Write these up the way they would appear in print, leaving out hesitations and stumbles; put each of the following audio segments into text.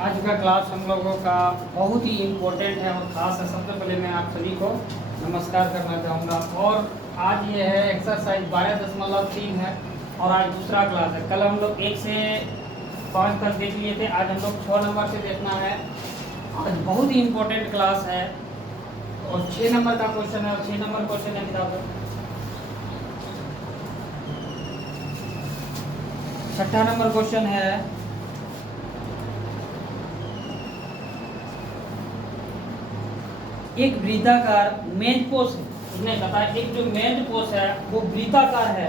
आज का क्लास हम लोगों का बहुत ही इम्पोर्टेंट है और ख़ास है। सबसे पहले मैं आप सभी को नमस्कार करना चाहूँगा। और आज ये है एक्सरसाइज 12.3 है और आज दूसरा क्लास है। कल हम लोग 1 से 5 तक देख लिए थे, आज हम लोग 6 नंबर से देखना है। आज बहुत ही इम्पोर्टेंट क्लास है और 6 नंबर का क्वेश्चन है और 6 नंबर क्वेश्चन है किताब में। 6ठा नंबर क्वेश्चन है, एक वृत्ताकार मेजपोश है। उसने बताया एक जो मेजपोश है वो वृत्ताकार है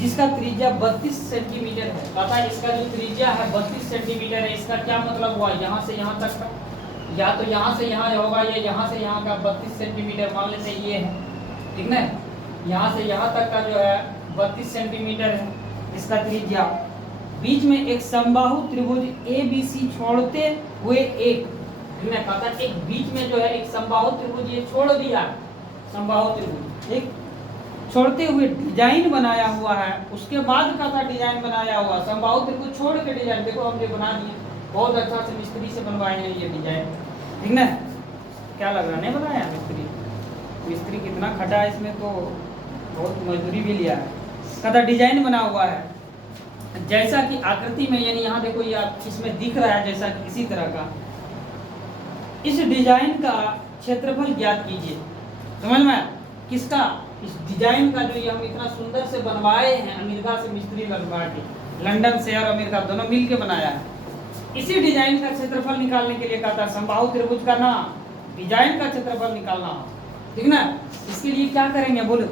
जिसका त्रिज्या 32 सेंटीमीटर है। पता है इसका जो त्रिज्या है 32 सेंटीमीटर है। इसका क्या मतलब हुआ, यहाँ से यहाँ तक का, या तो यहाँ से यहाँ होगा, ये यहाँ से यहाँ का 32 सेंटीमीटर मान लेते ये है, ठीक ना। यहाँ से यहाँ तक का जो है 32 सेंटीमीटर है इसका त्रिज्या। बीच में एक समबाहु त्रिभुज ABC छोड़ते हुए एक, मैं कहता एक बीच में जो है एक समबाहु त्रिभुज ये छोड़ दिया, समबाहु त्रिभुज एक छोड़ते हुए डिजाइन बनाया हुआ है। उसके बाद का था डिजाइन बनाया हुआ, समबाहु त्रिभुज छोड़ के डिजाइन देखो हमने बना दिए, बहुत अच्छा से मिस्त्री से बनवाए हैं ये डिजाइन, ठीक ना। क्या लग रहा, नहीं बनाया मिस्त्री कितना खटा है इसमें, तो बहुत मजदूरी भी लिया है। कहता डिजाइन बना हुआ है जैसा कि आकृति में, यानी यहाँ देखो ये इसमें दिख रहा है जैसा कि इसी तरह का। इस डिजाइन का क्षेत्रफल ज्ञात कीजिए। समझ में आया? किसका? इस डिजाइन का जो ये हम इतना सुंदर से बनवाए हैं, अमेरिका से मिस्त्री बनवा के, लंदन से और अमेरिका दोनों मिल के बनाया है। इसी डिजाइन का क्षेत्रफल निकालने के लिए कहता है समबाहु त्रिभुज का ना डिजाइन का क्षेत्रफल निकालना, ठीक ना। इसके लिए क्या करेंगे बोलो,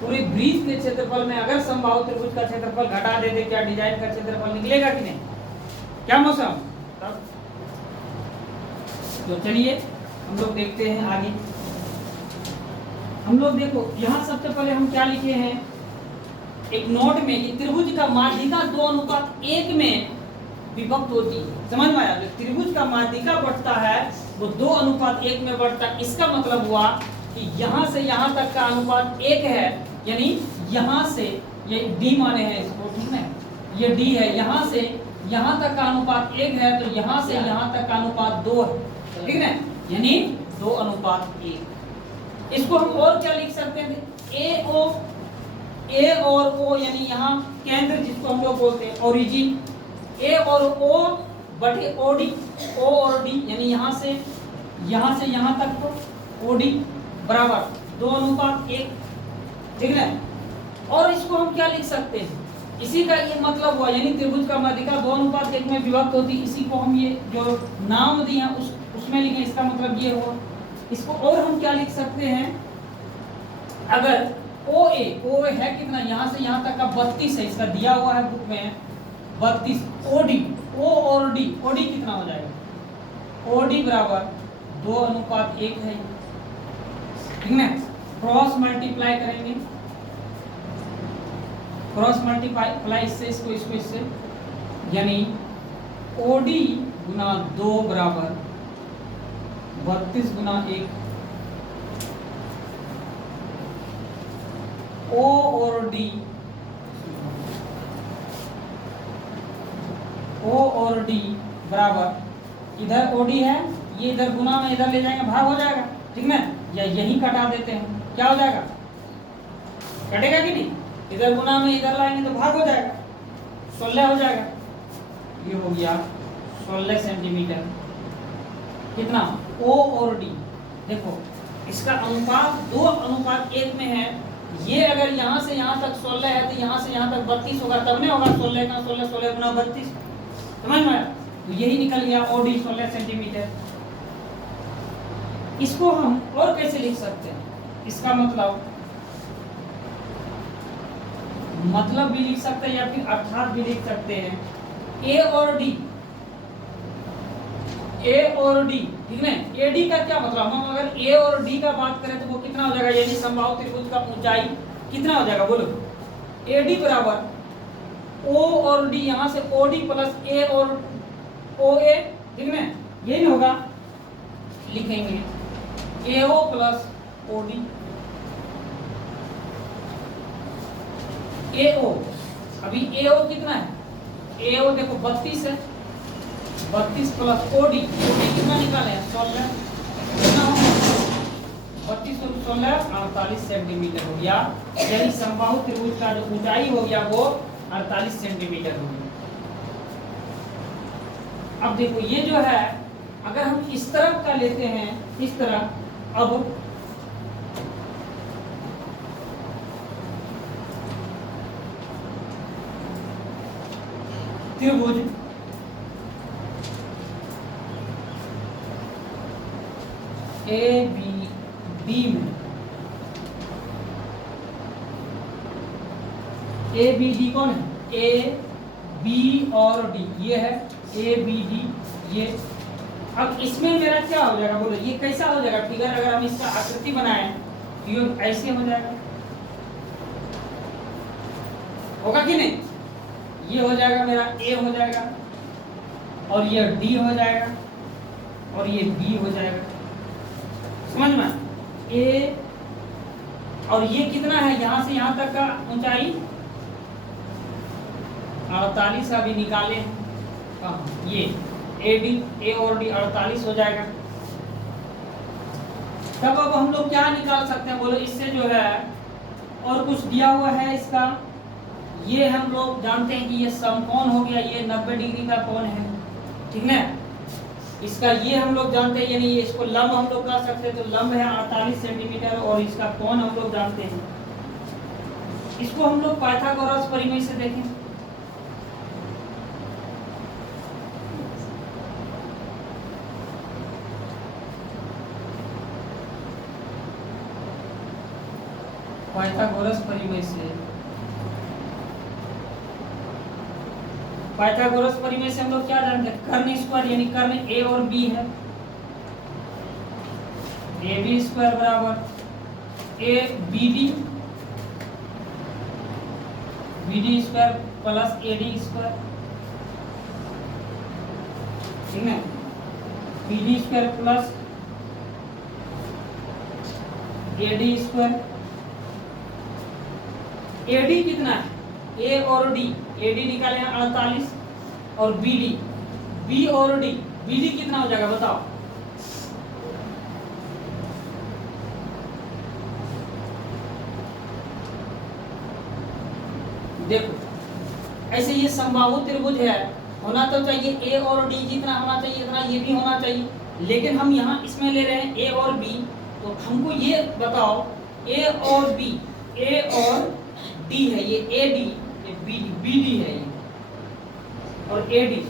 पूरे ब्रिज के क्षेत्रफल में अगर समबाहु त्रिभुज का क्षेत्रफल घटा दे क्या डिजाइन का क्षेत्रफल निकलेगा कि नहीं? क्या मौसम तब? तो चलिए हम लोग देखते हैं आगे। हम लोग देखो यहाँ सबसे पहले हम क्या लिखे हैं एक नोट में कि त्रिभुज का माध्यिका 2:1 में विभक्त होती है। समझ में आया? जो त्रिभुज का माध्यिका बढ़ता है वो 2:1 में बढ़ता है। इसका मतलब हुआ कि यहाँ से यहाँ तक का अनुपात 1 है, यानी यहाँ से ये D माने हैं इसको, ठीक है, ये D है। यहाँ से यहाँ तक का अनुपात 1 है तो यहाँ से यहाँ तक का अनुपात 2 है, ठीक है, यानी 2:1। इसको हम और क्या लिख सकते हैं, A और O यानी यहाँ केंद्र जिसको हम लोग बोलते हैं ओरिजिन, A और O बटे OD, O और D यानी यहाँ से यहाँ तक तो OD बराबर 2:1, ठीक है। और इसको हम क्या लिख सकते हैं, इसी का ये मतलब हुआ, यानी त्रिभुज का माध्यिका 2:1 में विभक्त होती। इसी को हम ये जो नाम दिए हैं उसमें लिखें, इसका मतलब ये हुआ। इसको और हम क्या लिख सकते हैं, अगर OA है कितना, यहाँ से यहाँ तक का 32 है, इसका दिया हुआ है बुक में 32। OD O और D, OD कितना हो जाएगा, OD बराबर 2:1 है, ठीक है। क्रॉस मल्टीप्लाई करेंगे, क्रॉस मल्टीप्लाई इससे इससे, यानी OD गुना 2 बराबर 32 गुना 1। O और D बराबर, इधर OD है, ये इधर गुना में इधर ले जाएंगे, भाग हो जाएगा, ठीक ना। या यही कटा देते हैं, क्या हो जाएगा, कटेगा कि नहीं, इधर गुना में इधर लाएंगे तो भाग हो जाएगा, 16 हो जाएगा। ये हो गया 16 सेंटीमीटर। कितना, O और D देखो इसका अनुपात 2:1 में है। ये अगर यहाँ से यहाँ तक 16 है तो यहाँ से यहाँ तक 32 होगा, तब नहीं होगा 16 का 16 गुना 32, समझ में आया? तो यही निकल गया OD 16 सेंटीमीटर। इसको हम और कैसे लिख सकते हैं, इसका मतलब भी लिख सकते हैं या फिर अर्थात भी लिख सकते हैं। A और D, ठीक है। AD का क्या मतलब, हम अगर A और D का बात करें तो वो कितना हो जाएगा, यानी समबाहु त्रिभुज का ऊंचाई कितना हो जाएगा बोलो, AD बराबर O और D, यहाँ से OD प्लस A और OA, ठीक है, यही होगा, लिखेंगे AO प्लस OD। AO, अभी AO कितना है, AO देखो 32 है, 32 प्लस ओडी, ओडी कितना निकाले हैं 16, कितना होगा 32 और 16 48 सेंटीमीटर हो गया। यानी समबाहु त्रिभुज का जो ऊंचाई हो गया वो 48 सेंटीमीटर हो गया। अब देखो ये जो है अगर हम इस तरफ का लेते हैं, इस तरह, अब त्रिभुज ए बी डी में, ए बी डी कौन है, ए बी और डी, ये है ए बी डी, ये। अब इसमें मेरा क्या हो जाएगा बोलो, ये कैसा हो जाएगा फिगर, अगर हम इसका आकृति बनाएं ये ऐसे हो जाएगा, होगा कि नहीं, ये हो जाएगा मेरा ए हो जाएगा और ये डी हो जाएगा और ये बी हो जाएगा, समझ में। ए और ये कितना है यहां से यहां तक का ऊंचाई 48 अभी निकाले, ये ए डी, ए और डी 48 हो जाएगा। तब अब हम लोग क्या निकाल सकते हैं बोलो, इससे जो है और कुछ दिया हुआ है इसका, ये हम लोग जानते हैं कि ये समकोण हो गया, ये 90 डिग्री का कोण है, ठीक ना। इसका ये हम लोग जानते हैं, यानी इसको लंब हम लोग कह सकते हैं, तो लंब है 48 सेंटीमीटर और इसका कोण हम लोग जानते हैं। इसको हम लोग पाइथागोरस परिमेय से देखें, पाइथागोरस परिमेय से, पाइथागोरस परिमेय से हम लोग क्या जानते हैं, कर्ण स्क्वायर, यानी कर्ण ए और बी है, ए बी स्क्वायर बराबर A B D, B D square plus A D square, ठीक है, B D square plus A D square. A D कितना है, ए और डी, ए डी निकाले हैं 48 और बी डी, बी और डी, बी डी कितना हो जाएगा बताओ, देखो ऐसे ये समबाहु त्रिभुज है, होना तो चाहिए ए और डी जितना होना चाहिए इतना ये भी होना चाहिए, लेकिन हम यहाँ इसमें ले रहे हैं ए और बी, तो हमको ये बताओ ए और बी, ए और डी है, ये ए डी, ये बी डी, बी डी है ये और ए डी,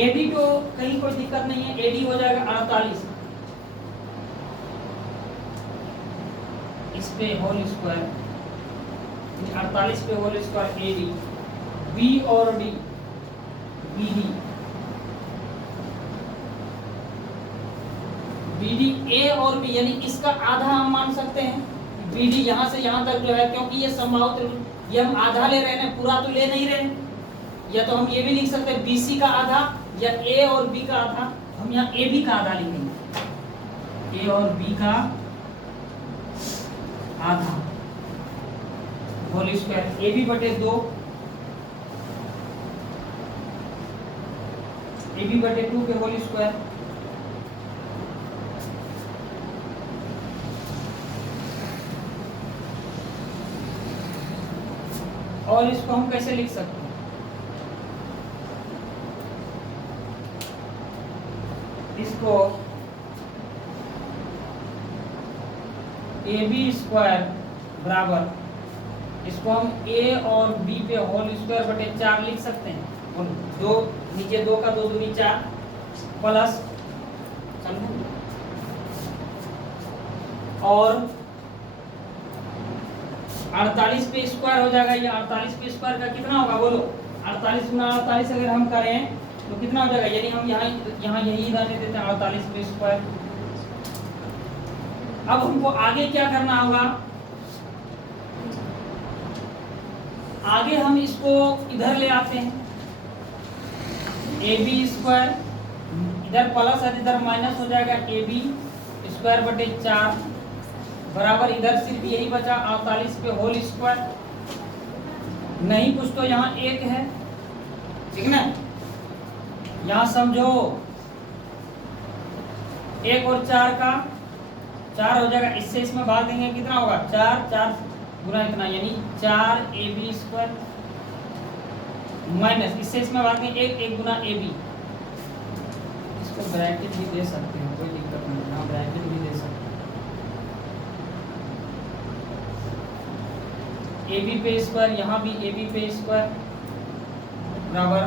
ए डी तो कहीं कोई दिक्कत नहीं है, ए डी हो जाएगा 48, इस पे होल स्क्वायर, 48 पे whole square A D, B और D, B D, B D A और बी, यानी इसका आधा हम मान सकते हैं, बी डी यहाँ से यहाँ तक जो है, क्योंकि ये समबाहु त्रिभुज, ये हम आधा ले रहे हैं, पूरा तो ले नहीं रहे, या तो हम ये भी लिख सकते हैं बी सी का आधा या ए और बी का आधा, हम यहाँ ए बी का आधा लिखेंगे, ए और बी का आधा होल स्क्वायर, ए बी बटे 2, ए बी बटे 2 के होल स्क्वायर, और इसको हम कैसे लिख सकते हैं, इसको ए बी स्क्वायर बराबर, इसको हम ए और बी पे होल स्क्वायर बटे 4 लिख सकते हैं, और 2 नीचे 2 का 2 दूनी 4 प्लस, और 48 पे स्क्वायर हो जाएगा, ये 48 पे स्क्वायर का कितना होगा बोलो, 48 गुना 48 अगर हम करें तो कितना हो जाएगा, यानी हम यहाँ यही रहने देते हैं 48 पे स्क्वायर। अब हमको आगे क्या करना होगा, आगे हम इसको इधर ले आते हैं, ए बी स्क्वायर, इधर प्लस है इधर माइनस हो जाएगा, ए बी स्क्वायर बटे 4 बराबर, इधर सिर्फ यही बचा 48 पे होल स्क्वायर, नहीं कुछ तो यहाँ 1 है, ठीक ना, यहाँ समझो 1 और 4 का 4 हो जाएगा, इससे इसमें भाग देंगे कितना होगा 4, 4 गुना इतना यानी 4ab² माइनस इससे इसमें भाग देंगे 1 गुना ab। इसको ब्रैकेट भी दे सकते हैं, कोई दिक्कत नहीं, यहाँ ब्रैकेट भी दे सकते हैं। ab पे स्क्वायर, यहाँ भी ab पे स्क्वायर बराबर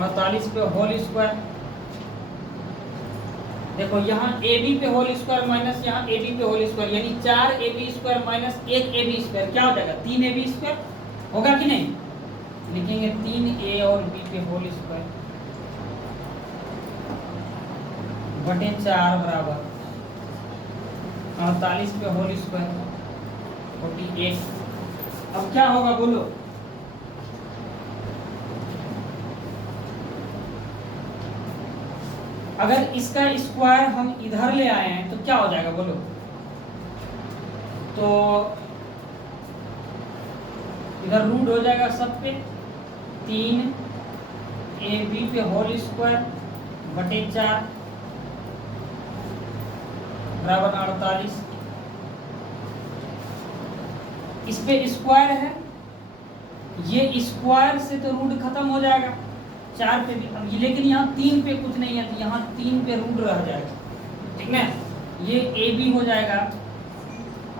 48 पे होल स्क्वायर। देखो यहाँ ab पे होल स्क्वायर माइनस यहाँ ab पे होल स्क्वायर यानी 4ab² माइनस 1ab² क्या हो जाएगा 3ab² होगा कि नहीं? लिखेंगे 3a और b पे होल स्क्वायर बटे 4 बराबर 48 पे होल स्क्वायर 48। अब क्या होगा बोलो? अगर इसका स्क्वायर हम इधर ले आए हैं तो क्या हो जाएगा बोलो? तो इधर रूट हो जाएगा सब पे 3ab पे होल स्क्वायर बटे 4 बराबर 48। इस पे स्क्वायर है, ये स्क्वायर से तो रूट खत्म हो जाएगा 4 पे भी, अब लेकिन यहाँ 3 पे कुछ नहीं है तो यहाँ 3 पे रूट रह जाएगा, ठीक ना? ये ab हो जाएगा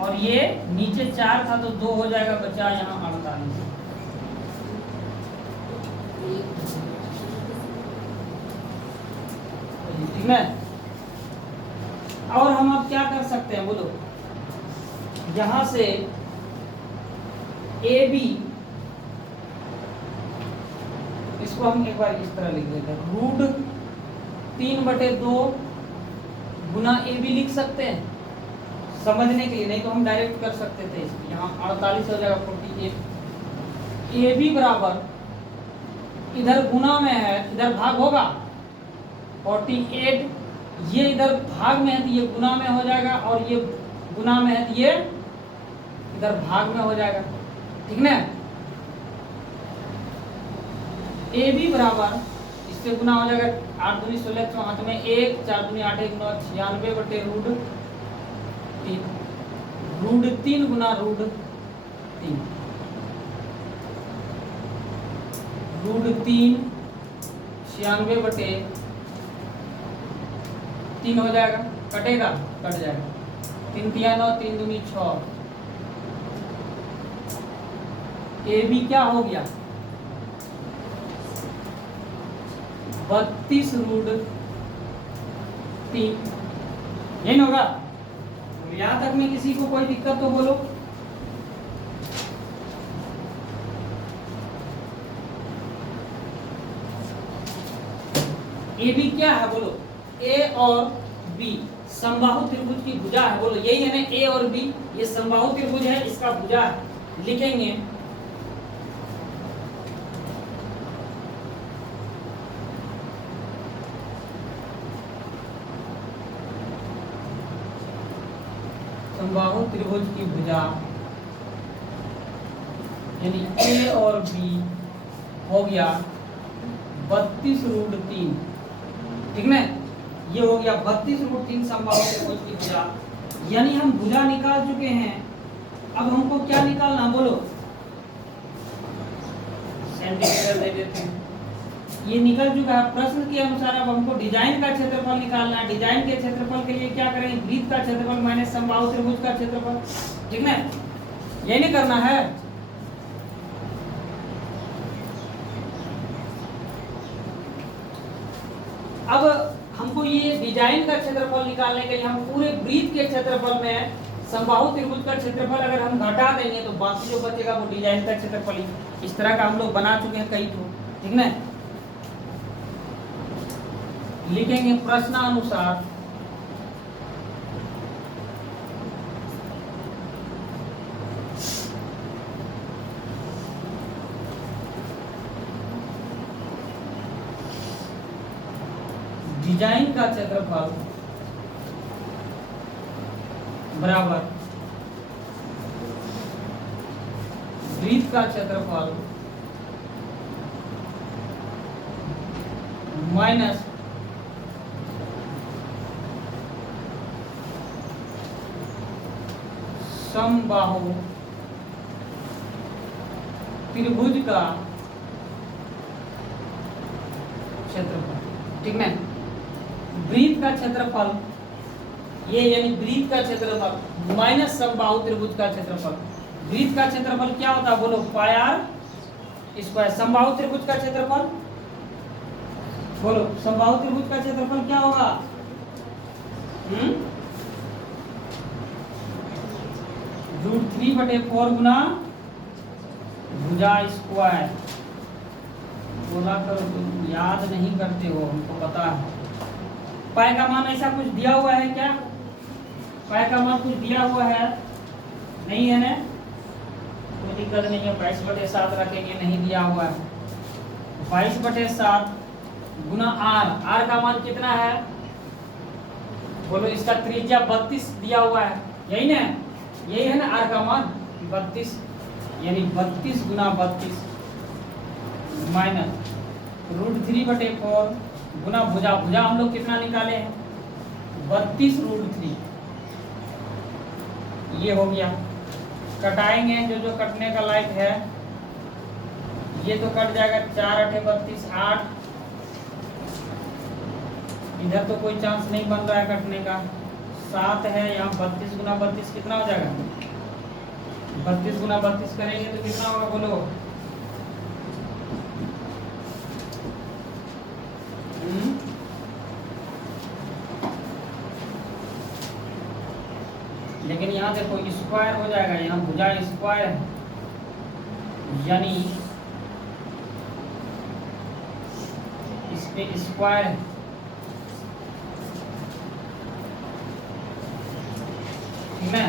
और ये नीचे 4 था तो 2 हो जाएगा, बचा यहाँ 48, ठीक है। और हम अब क्या कर सकते हैं बोलो? यहां से AB इसको हम एक बार इस तरह लिख देते हैं, रूट 3/2 गुना AB लिख सकते हैं समझने के लिए, नहीं तो हम डायरेक्ट कर सकते थे। यहाँ 48 हो जाएगा 48। AB बराबर इधर गुना में है, इधर भाग होगा 48, ये इधर भाग में है तो ये गुना में हो जाएगा और ये गुना में है तो ये इधर भाग में हो जाएगा, ठीक ना? AB बराबर इससे गुना हो जाएगा 8 दूनी 16 चौहाथ में 1 4 दूनी 8 1 9 96 बटे रूट 3 गुना रूट 3 रूट 3 96 बटे 3 हो जाएगा, कटेगा कट जाएगा 3 3 9 3 दूनी 6। AB क्या हो गया 32 रूट 3, यही ना होगा? यहां तक में किसी को कोई दिक्कत तो बोलो? AB क्या है बोलो? A और B समबाहु त्रिभुज की भुजा है, बोलो यही है ना? A और B ये समबाहु त्रिभुज है, इसका भुजा है, लिखेंगे समबाहु त्रिभुज की भुजा यानी A और B हो गया 32 रूट 3, ठीक ना? ये हो गया 32 रूट 3 समबाहु त्रिभुज की भुजा, यानी हम भुजा निकाल चुके हैं। अब हमको क्या निकालना बोलो? सेंटीमीटर दे देते हैं, ये निकल चुका है। प्रश्न के अनुसार अब हमको डिजाइन का क्षेत्रफल निकालना है। डिजाइन के क्षेत्रफल के लिए क्या करेंगे? वृत्त का क्षेत्रफल माइनस समबाहु त्रिभुज का क्षेत्रफल, ठीक ना? यही नहीं करना है? अब हमको ये डिजाइन का क्षेत्रफल निकालने के लिए हम पूरे वृत्त के क्षेत्रफल में समबाहु त्रिभुज का क्षेत्रफल अगर हम घटा देंगे तो बाकी जो बचेगा वो डिजाइन का क्षेत्रफल ही। इस तरह का हम लोग बना चुके हैं कई तो, ठीक ना? लिखेंगे प्रश्नानुसार डिजाइन का क्षेत्रफल बराबर वृत्त का क्षेत्रफल माइनस समबाहु त्रिभुज का क्षेत्रफल, ठीक है। वृत्त का क्षेत्रफल ये यानी वृत्त का क्षेत्रफल माइनस समबाहु त्रिभुज का क्षेत्रफल। वृत्त का क्षेत्रफल क्या होता है बोलो, पाई आर स्क्वायर। समबाहु त्रिभुज का क्षेत्रफल बोलो, समबाहु त्रिभुज का क्षेत्रफल क्या होगा? √3/4 गुना भुजा स्क्वायर। बोला करो, तुम याद नहीं करते हो, हमको पता है। पाई का मान ऐसा कुछ दिया हुआ है क्या? पाई का मान कुछ दिया हुआ है? नहीं है ना, कोई दिक्कत नहीं है। 22/7 रखेंगे, नहीं दिया हुआ है। 22/7 गुना आर। आर का मान कितना है बोलो? इसका त्रिज्या 32 दिया हुआ है, यही ना, यही है ना आर का मान 32, यानी 32 गुना 32 माइनस √3/4 गुना भुजा। भुजा हम लोग कितना निकाले हैं? 32√3। ये हो गया। कटाएंगे जो जो कटने का लायक है, ये तो कट जाएगा। 4 × 8 = 32, 8। इधर तो कोई चांस नहीं बन रहा है कटने का। 7 है यहाँ। 32 गुना 32 कितना हो जाएगा? 32 गुना 32 करेंगे तो कितना होगा बोलो? लेकिन यहाँ देखो स्क्वायर हो जाएगा, यहाँ भुजा स्क्वायर है, यानी इस पे स्क्वायर है, ठीक है।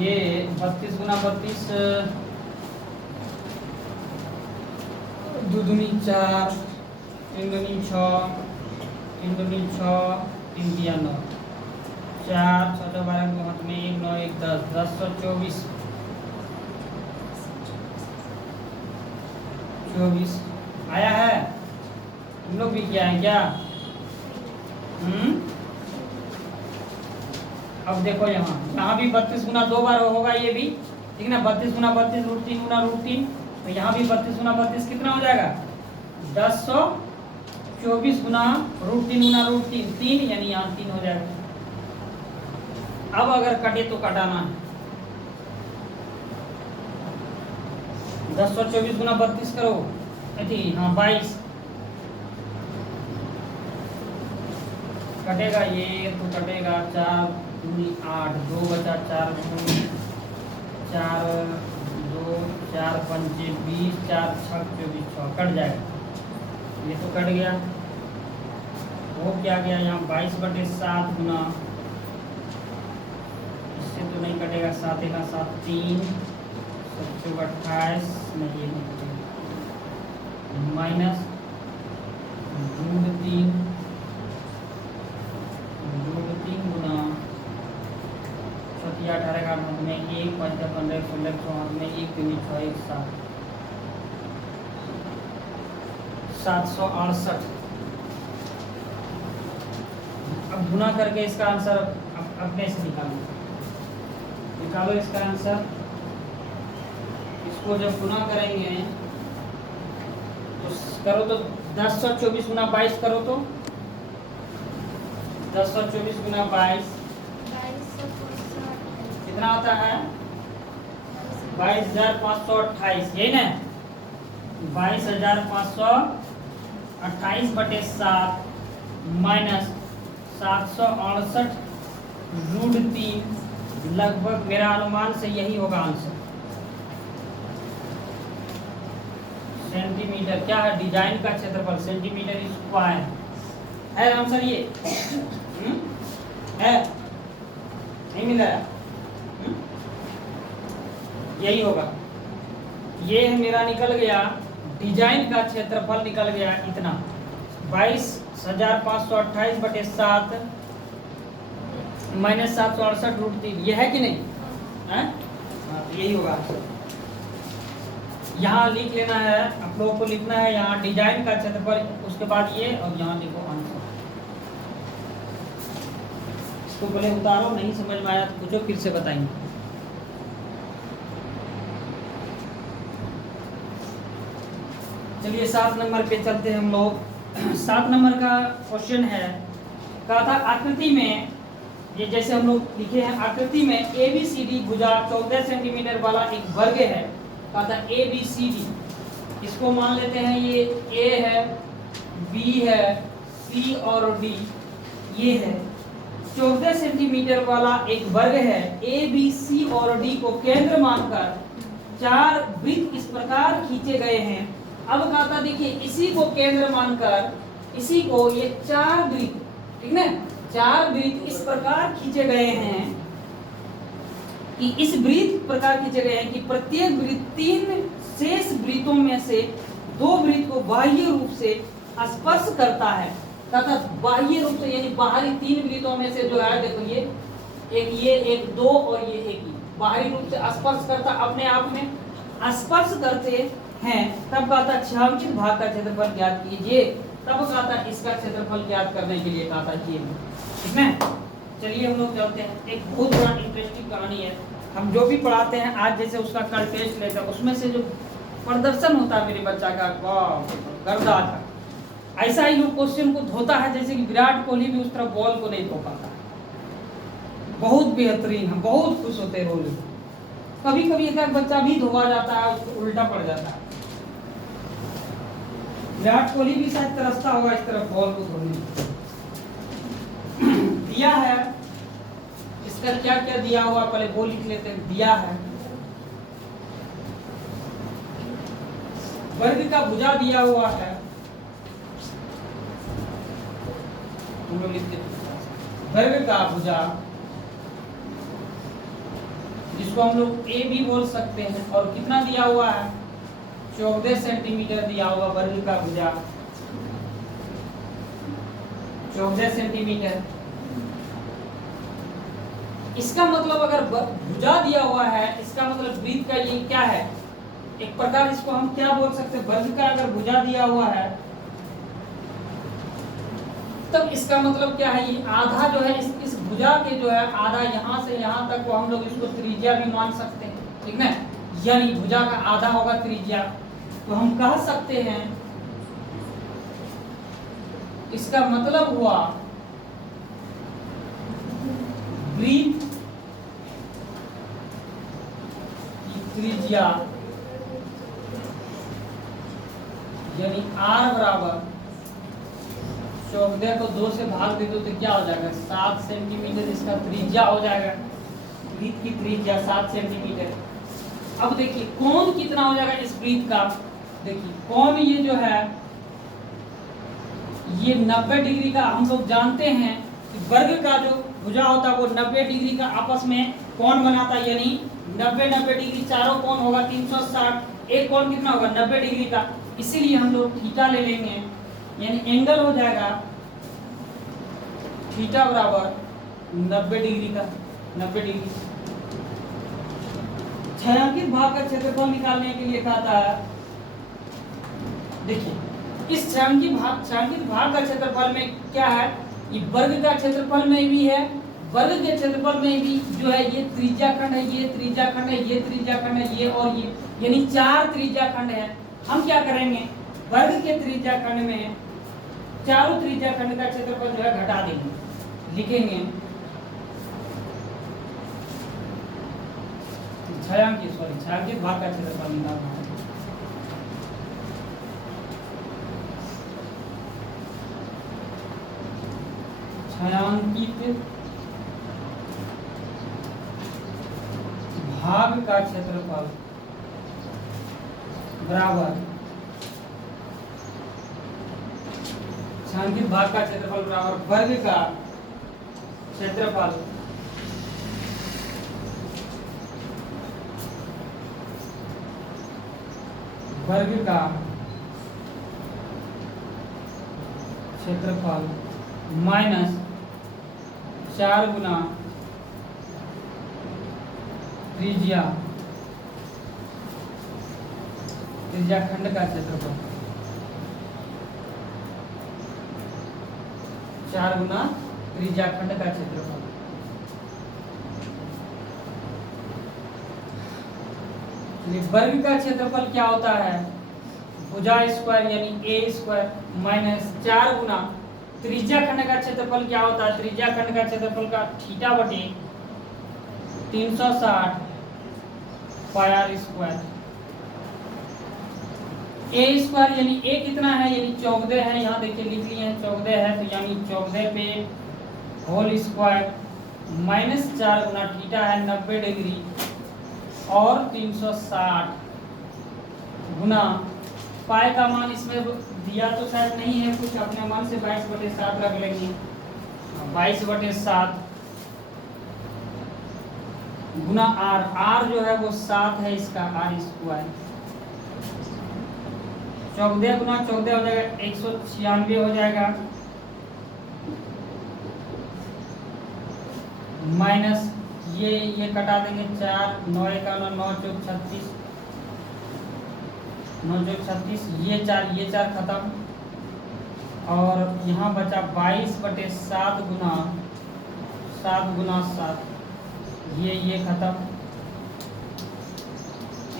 ये 32 गुना 32 2 दूनी 4, 3 दूनी 6, 3 दूनी 6, 3 दिया 9, 4 6 12 के हाथ में 1 9 1 10, 10 24 24 आया है। तुम लोग भी किया है क्या? अब देखो यहाँ भी 32 गुना 2 बार होगा, ये भी ठीक ना। 32 गुना 32 √3 गुना √3, तो यहाँ भी 32 गुना 32 कितना हो जाएगा? 1024 गुना √3 गुना √3, 3, यानी यहाँ 3 हो जाएगा। अब अगर कटे तो कटाना है। 1024 गुना 32 करो, हाँ 22 कटेगा। ये तो कटेगा 4 दूनी 8, 2 बचा 4 दूनी 4 2 4 पंचे 20, 4 6 24 6 कट जाएगा। ये तो कट गया। वो क्या गया यहाँ 22/7 गुना, इससे तो नहीं कटेगा। 7 × 7 3, 7 28 नहीं माइनस √3 गुना 7 18 का हाथ में 1 5 15 16 हाथ में 1 3 6 1 7 768। अब गुना करके इसका आंसर अपने से निकालो इसका आंसर। इसको जब गुना करेंगे तो करो तो 1024 गुना 22 करो तो 1024 गुना 22 कितना होता है? 22,528, यही ना। 22,528/7 माइनस 768 √3, लगभग मेरा अनुमान से यही होगा आंसर। सेंटीमीटर क्या है? डिजाइन का क्षेत्रफल सेंटीमीटर स्क्वायर है आंसर। ये है नहीं मिला है? यही होगा। ये मेरा निकल गया, डिजाइन का क्षेत्रफल निकल गया इतना 22,528/7 माइनस 768 √3। ये है कि नहीं है? यही होगा, यहाँ लिख लेना है, आप लोगों को लिखना है यहाँ डिजाइन का क्षेत्रफल, उसके बाद ये, और यहाँ लिखो आंसर। इसको पहले उतारो, नहीं समझ में आया तो पूछो, फिर से बताएंगे। चलिए 7 नंबर पे चलते हैं हम लोग। 7 नंबर का क्वेश्चन है, कहा था आकृति में, ये जैसे हम लोग लिखे हैं, आकृति में ABCD भुजा 14 सेंटीमीटर वाला एक वर्ग है। कहा था ABCD, इसको मान लेते हैं ये A है, B है, C और D ये है। 14 सेंटीमीटर वाला एक वर्ग है। A, B, C और D को केंद्र मानकर 4 वृत्त इस प्रकार खींचे गए हैं। अब कहा था देखिए, इसी को केंद्र मानकर, इसी को ये 4 वृत्त, ठीक ना, 4 वृत्त इस प्रकार खींचे गए हैं कि इस वृत्त प्रकार खींचे गए हैं कि प्रत्येक वृत्त 3 शेष वृत्तों में से 2 वृत्त को बाह्य रूप से स्पर्श करता है। तथा बाह्य रूप से यानी बाहरी 3 वृत्तों में से जो है, देखो ये एक 2 और ये एक ही बाहरी रूप से स्पर्श करता, अपने आप में स्पर्श करते हैं। तब कहा था छायांकित भाग का क्षेत्रफल ज्ञात कीजिए। तब कहा था इसका क्षेत्रफल ज्ञात करने के लिए कहा था ये, ठीक है। चलिए हम लोग चलते हैं, एक बहुत बड़ा इंटरेस्टिंग कहानी है। हम जो भी पढ़ाते हैं आज, जैसे उसका कल टेस्ट लेकर उसमें से जो प्रदर्शन होता है मेरे बच्चा का, गर्दा था। ऐसा ही लोग क्वेश्चन को धोता है, जैसे कि विराट कोहली भी उस तरह बॉल को नहीं धो पाता। बहुत बेहतरीन है, बहुत खुश होते हैं रोल। कभी कभी एक बच्चा भी धोआ जाता है, उसको उल्टा पड़ जाता है। विराट कोहली भी शायद तरसता होगा इस तरह बॉल को धोने। दिया है, इसका क्या क्या दिया हुआ, पहले वो लिख लेते हैं। दिया है वर्ग का भुजा दिया हुआ है, हम लोग लिखते हैं वर्ग का भुजा, जिसको हम लोग A भी बोल सकते हैं। और कितना दिया हुआ है, 14 सेंटीमीटर दिया हुआ वर्ग का भुजा, 14 सेंटीमीटर। इसका मतलब अगर भुजा दिया हुआ है, इसका मतलब वृत्त का ये क्या है, एक प्रकार इसको हम क्या बोल सकते हैं, वर्ग का अगर भुजा दिया हुआ है तब इसका मतलब क्या है, ये आधा जो है इस भुजा के जो है आधा यहाँ से यहाँ तक को हम लोग इसको त्रिज्या भी मान सकते हैं, ठीक ना। यानी भुजा का आधा होगा त्रिज्या, तो हम कह सकते हैं इसका मतलब हुआ वृत्त की त्रिज्या यानी R बराबर 14 को 2 से भाग दे दो तो क्या हो जाएगा, 7 सेंटीमीटर इसका त्रिज्या हो जाएगा। वृत्त की त्रिज्या 7 सेंटीमीटर। अब देखिए कोण कितना हो जाएगा इस वृत्त का, देखिए कोण ये जो है ये 90 डिग्री का, हम लोग जानते हैं कि वर्ग का जो भुजा होता है वो 90 डिग्री का आपस में कोण बनाता है, यानी 90 डिग्री चारों कोण होगा 360। एक कोण कितना होगा 90 डिग्री का, इसीलिए हम लोग थीटा ले लेंगे, यानी एंगल हो जाएगा थीटा बराबर 90 डिग्री का, 90 डिग्री। छायांकित भाग का क्षेत्रफल निकालने के लिए कहा था, देखिए इस छायांकित भाग का क्षेत्रफल में क्या है, ये वर्ग का क्षेत्रफल में भी है, वर्ग के क्षेत्रफल में भी जो है ये त्रिज्या खंड है, ये त्रिज्या खंड है, ये त्रिज्या खंड है, ये और ये, यानी 4 त्रिज्या खंड है। हम क्या करेंगे, वर्ग के त्रिज्या खंड में चारों त्रिज्या खंड का क्षेत्रफल जो है घटा देंगे, लिखेंगे छायांकित भाग का क्षेत्रफल निकालना है। छायांकित भाग का क्षेत्रफल बराबर छायांकित भाग का क्षेत्रफल बराबर वर्ग का क्षेत्रफल वर्ग का क्षेत्रफल माइनस 4 गुना त्रिज्या त्रिज्या खंड का क्षेत्रफल 4 गुना त्रिज्या खंड का क्षेत्रफल। वर्ग का क्षेत्रफल क्या होता है? भुजा स्क्वायर यानी ए स्क्वायर माइनस 4 गुना त्रिज्या खंड का क्षेत्रफल क्या होता है? त्रिज्या खंड का क्षेत्रफल का थीटा बटे 360 पाई आर स्क्वायर। ए स्क्वायर यानी ए कितना है? यानी 14 है, यहाँ देखिए लिख लिए हैं 14 है, तो यानी 14 पे होल स्क्वायर माइनस 4 गुना थीटा है 90 डिग्री और 360 गुना पाई का मान इसमें दिया तो शायद नहीं है, कुछ अपने मन से 22/7 रख लेंगे। 22/7 गुना आर, आर जो है वो 7 है, इसका आर स्क्वायर 14 गुना 14 हो जाएगा 196 हो जाएगा माइनस ये कटा देंगे 4 9 1 9 चौक 36 9 चौक 36 ये 4 खत्म और यहाँ बचा 22/7 गुना 7 ये खत्म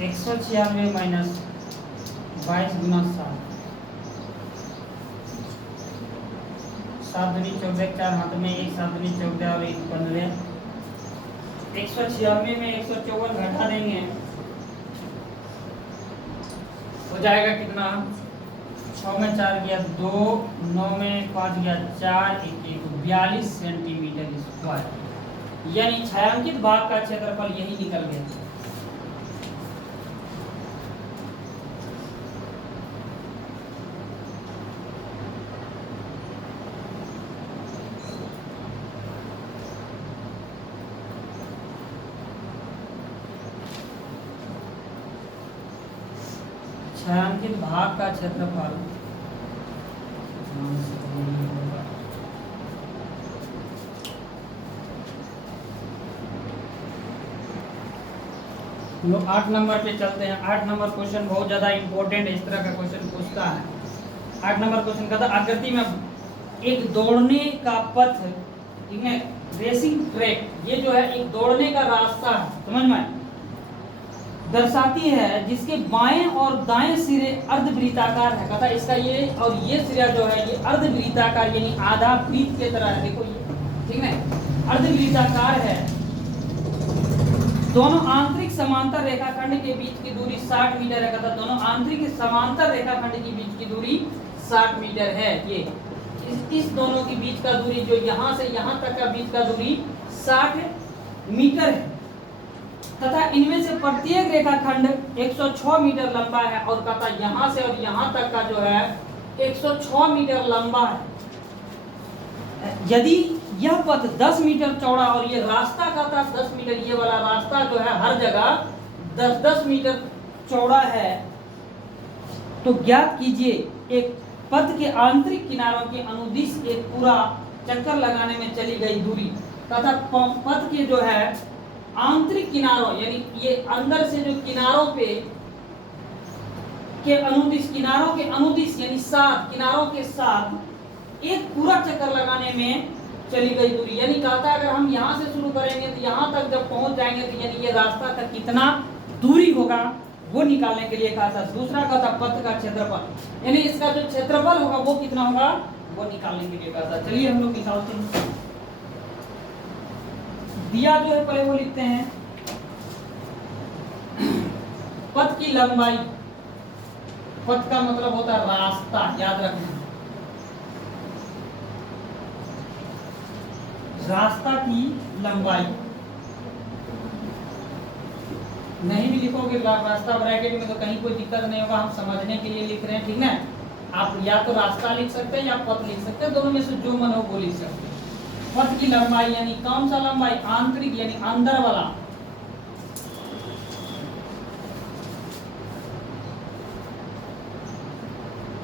196 माइनस 22 गुना 7 दूनी 14 4 हाथ में 1 7 दूनी 14 और 1 15 196 में 154 घटा देंगे हो जाएगा कितना? 6 में 4 गया 2 9 में 5 गया 4 1 42 सेंटीमीटर स्क्वायर, यानी छायांकित भाग का क्षेत्रफल यही निकल गया। छायांकित भाग का क्षेत्रफल लोग 8 नंबर पे चलते हैं। 8 नंबर क्वेश्चन बहुत ज्यादा इंपॉर्टेंट है, इस तरह का क्वेश्चन पूछता है। 8 नंबर क्वेश्चन का था आकृति में एक दौड़ने का पथ, ठीक है, रेसिंग ट्रैक, ये जो है एक दौड़ने का रास्ता है, समझ में दर्शाती है, जिसके बाएं और दाएं सिरे अर्धवृत्ताकार है। कथा इसका ये और ये सिरा जो है ये अर्धवृत्ताकार यानी आधा वृत्त की तरह है, देखो ये, ठीक है, अर्धवृत्ताकार है। दोनों आंतरिक समांतर रेखाखंड के बीच की दूरी 60 मीटर है। कथा दोनों आंतरिक समांतर रेखाखंड के बीच की दूरी 60 मीटर है। ये इस दोनों के बीच का दूरी जो यहाँ से यहाँ तक का बीच का दूरी 60 मीटर है तथा इनमें से प्रत्येक रेखाखंड 106 मीटर लंबा है और कहता यहाँ से और यहाँ तक का जो है 106 मीटर लंबा है। यदि यह पथ 10 मीटर चौड़ा और ये रास्ता कहता 10 मीटर, ये वाला रास्ता जो है हर जगह 10-10 मीटर चौड़ा है, तो ज्ञात कीजिए एक पथ के आंतरिक किनारों के अनुदिश एक पूरा चक्कर लगाने में चली गई दूरी तथा पथ के जो है आंतरिक किनारों यानी ये अंदर से जो किनारों पे के अनुदिश, किनारों के अनुदिश यानी साथ, किनारों के साथ एक पूरा चक्कर लगाने में चली गई दूरी, यानी कहता है अगर हम यहाँ से शुरू करेंगे तो यहाँ तक जब पहुंच जाएंगे तो यानी ये रास्ता तक कितना दूरी होगा वो निकालने के लिए कहा था। दूसरा कहा था पथ का क्षेत्रफल, यानी इसका जो क्षेत्रफल होगा वो कितना होगा वो निकालने के लिए कहा था। चलिए हम लोग निकालते हैं। दिया जो है पहले वो लिखते हैं पथ की लंबाई, पथ का मतलब होता है रास्ता, याद रखना, रास्ता की लंबाई। नहीं भी लिखोगे रास्ता ब्रैकेट में तो कहीं कोई दिक्कत नहीं होगा, हम समझने के लिए लिख रहे हैं, ठीक ना। आप या तो रास्ता लिख सकते हैं या पथ लिख सकते हैं, दोनों में से जो मन हो वो लिख सकते हैं। पथ की लंबाई यानी कौन सा लंबाई? आंतरिक यानी अंदर वाला,